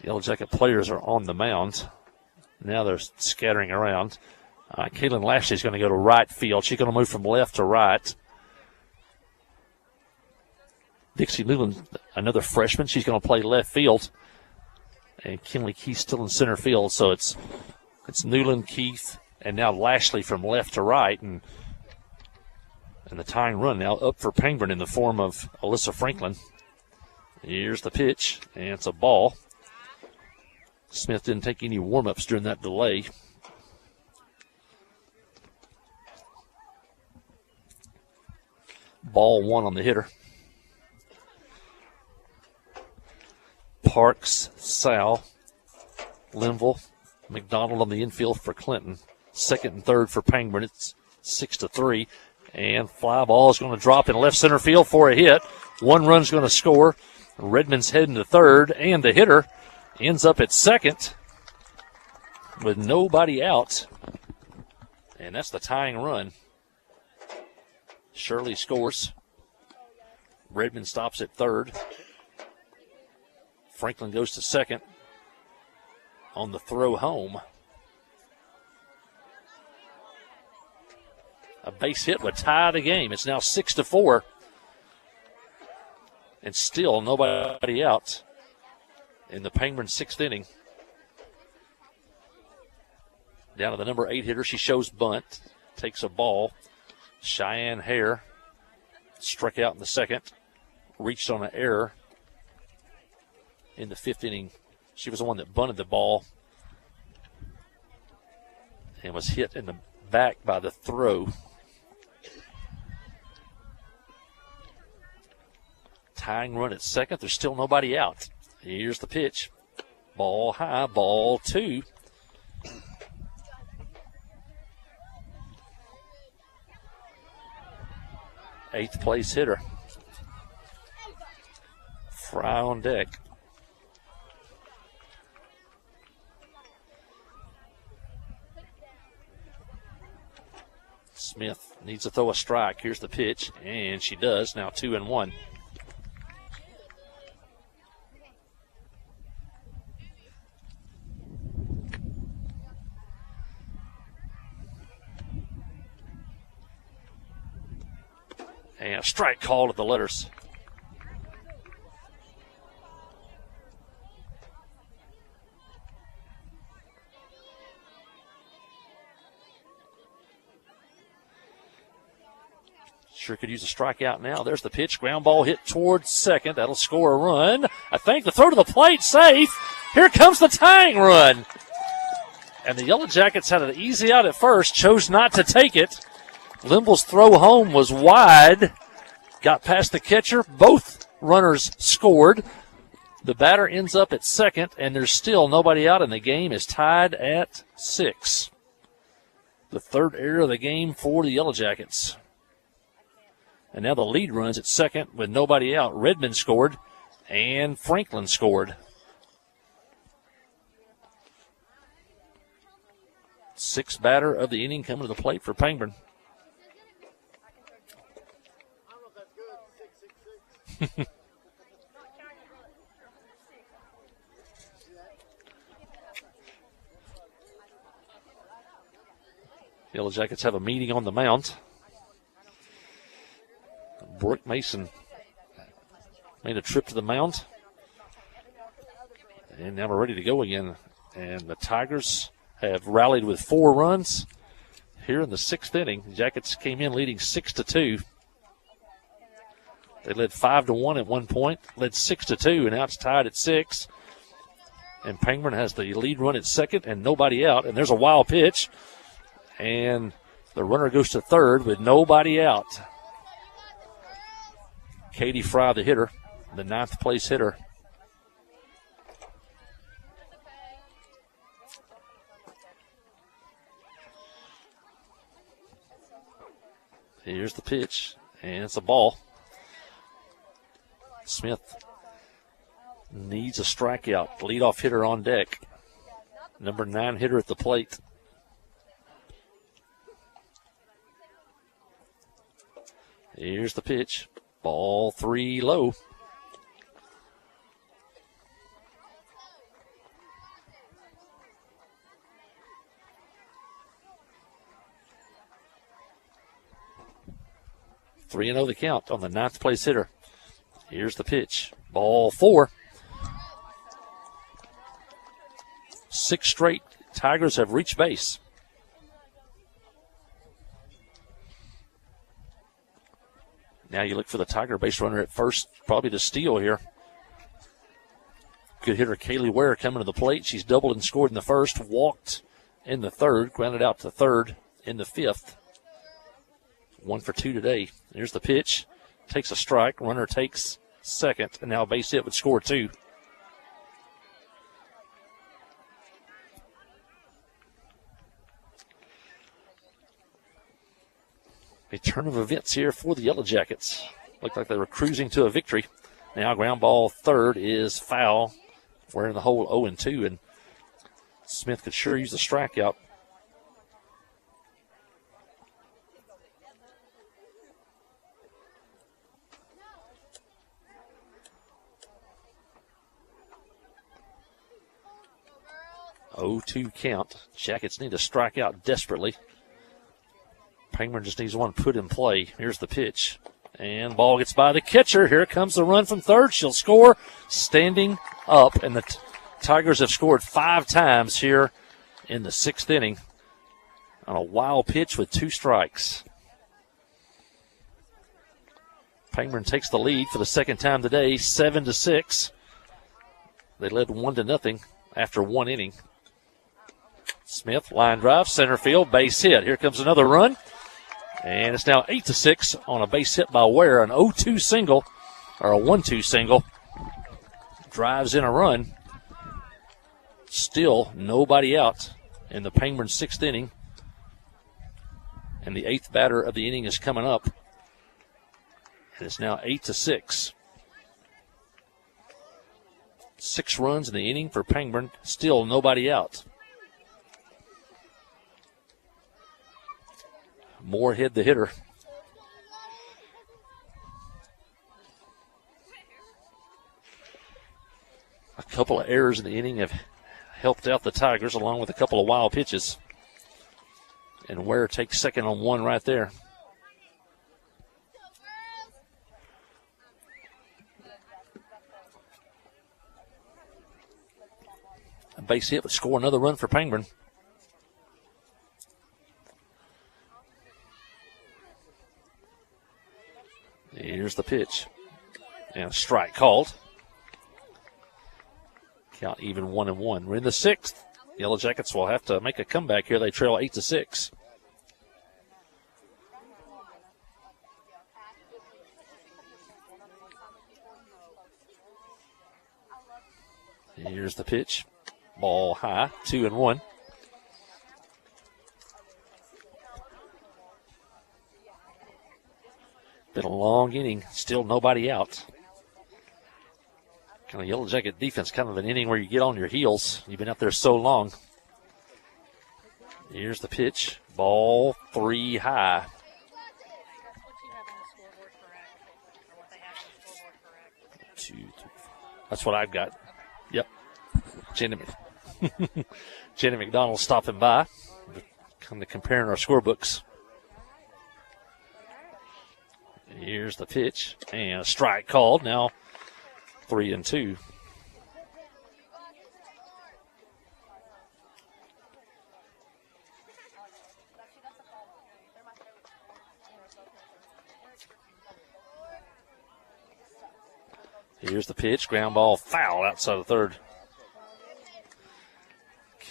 Yellow Jacket players are on the mound. Now they're scattering around. Caitlin Lashley's going to go to right field. She's going to move from left to right. Dixie Newland, another freshman, she's going to play left field. And Kinley Keith still in center field. So it's Newland, Keith, and now Lashley from left to right. And the tying run now up for Pangburn in the form of Alyssa Franklin. Here's the pitch, and it's a ball. Smith didn't take any warm-ups during that delay. Ball 1 on the hitter. Parks, Sal, Linville, McDonald on the infield for Clinton. Second and third for Pangburn. It's 6-3. And fly ball is going to drop in left center field for a hit. 1 run's going to score. Redmond's heading to third, and the hitter ends up at second with nobody out. And that's the tying run. Shirley scores. Redmond stops at third. Franklin goes to second on the throw home. A base hit would tie the game. It's now 6-4. And still nobody out in the Pangburn 6th inning. Down to the number 8 hitter. She shows bunt. Takes a ball. Cheyenne Hare struck out in the second. Reached on an error in the 5th inning. She was the one that bunted the ball and was hit in the back by the throw. Tying run at second. There's still nobody out. Here's the pitch. Ball high, ball 2. Eighth place hitter. Fry on deck. Smith needs to throw a strike. Here's the pitch, and she does. Now 2-1. And a strike call to the letters. Sure could use a strikeout now. There's the pitch. Ground ball hit towards second. That'll score a run. I think the throw to the plate, safe. Here comes the tying run. And the Yellow Jackets had an easy out at first, chose not to take it. Limble's throw home was wide. Got past the catcher. Both runners scored. The batter ends up at second, and there's still nobody out, and the game is tied at 6. The third error of the game for the Yellow Jackets. And now the lead runs at second with nobody out. Redmond scored, and Franklin scored. 6th batter of the inning coming to the plate for Pangburn. Yellow Jackets have a meeting on the mound. Brooke Mason made a trip to the mound. And now we're ready to go again. And the Tigers have rallied with 4 runs here in the 6th inning. The Jackets came in leading 6-2. They led 5-1 at one point, led 6-2, and now it's tied at 6. And Pangburn has the lead run at second and nobody out. And there's a wild pitch. And the runner goes to third with nobody out. Katie Fry, the hitter, the 9th place hitter. Here's the pitch, and it's a ball. Smith needs a strikeout. Leadoff hitter on deck. Number 9 hitter at the plate. Here's the pitch. Ball 3 low. Three and 0 the count on the 9th place hitter. Here's the pitch. Ball 4. 6 straight Tigers have reached base. Now you look for the Tiger base runner at first, probably to steal here. Good hitter Kaylee Ware coming to the plate. She's doubled and scored in the first, walked in the third, grounded out to third in the 5th. 1 for 2 today. Here's the pitch. Takes a strike. Runner takes second, and now a base hit would score 2. A turn of events here for the Yellow Jackets. Looked like they were cruising to a victory. Now ground ball third is foul. We're in the hole 0-2, and Smith could sure use a strikeout. Oh-2 count. Jackets need to strike out desperately. Pangburn just needs one put in play. Here's the pitch. And ball gets by the catcher. Here comes the run from third. She'll score standing up. And the Tigers have scored 5 times here in the 6th inning on a wild pitch with 2 strikes. Pangburn takes the lead for the second time today, 7-6. They led 1-0 after 1 inning. Smith, line drive, center field, base hit. Here comes another run. And it's now 8-6 on a base hit by Ware. An 0-2 single, or a 1-2 single. Drives in a run. Still nobody out in the Pangburn 6th inning. And the 8th batter of the inning is coming up. And it's now 8-6. 6 runs in the inning for Pangburn. Still nobody out. Moorhead, the hitter. A couple of errors in the inning have helped out the Tigers, along with a couple of wild pitches. And Ware takes second on one right there. A base hit would score another run for Pangburn. Here's the pitch. And a strike called. Count even 1-1. We're in the 6th. Yellow Jackets will have to make a comeback here. They trail 8-6. Here's the pitch. Ball high, 2-1. Been a long inning, still nobody out. Kind of Yellow Jacket defense, kind of an inning where you get on your heels. You've been out there so long. Here's the pitch. Ball 3 high. That's what I've got. Yep. Jenny McDonald stopping by. Kind of comparing our scorebooks. Here's the pitch. And a strike called. Now 3-2. Here's the pitch. Ground ball foul outside the third.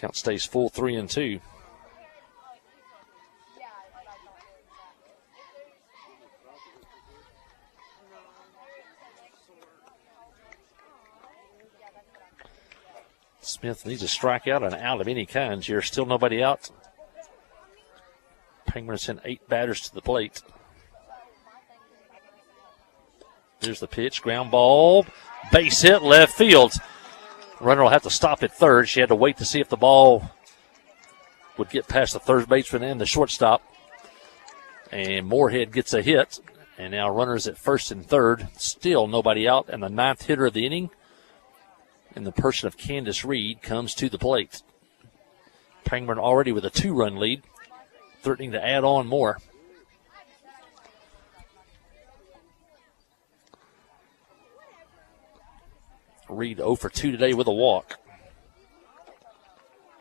Count stays full, 3-2. Smith needs a strikeout and out of any kind here. Still nobody out. Penguins sent 8 batters to the plate. Here's the pitch. Ground ball. Base hit left field. Runner will have to stop at third. She had to wait to see if the ball would get past the third baseman and the shortstop. And Moorhead gets a hit. And now runners at first and third. Still nobody out. And the 9th hitter of the inning, in the person of Candace Reed, comes to the plate. Pangburn already with a 2-run lead, threatening to add on more. Reed 0 for 2 today with a walk.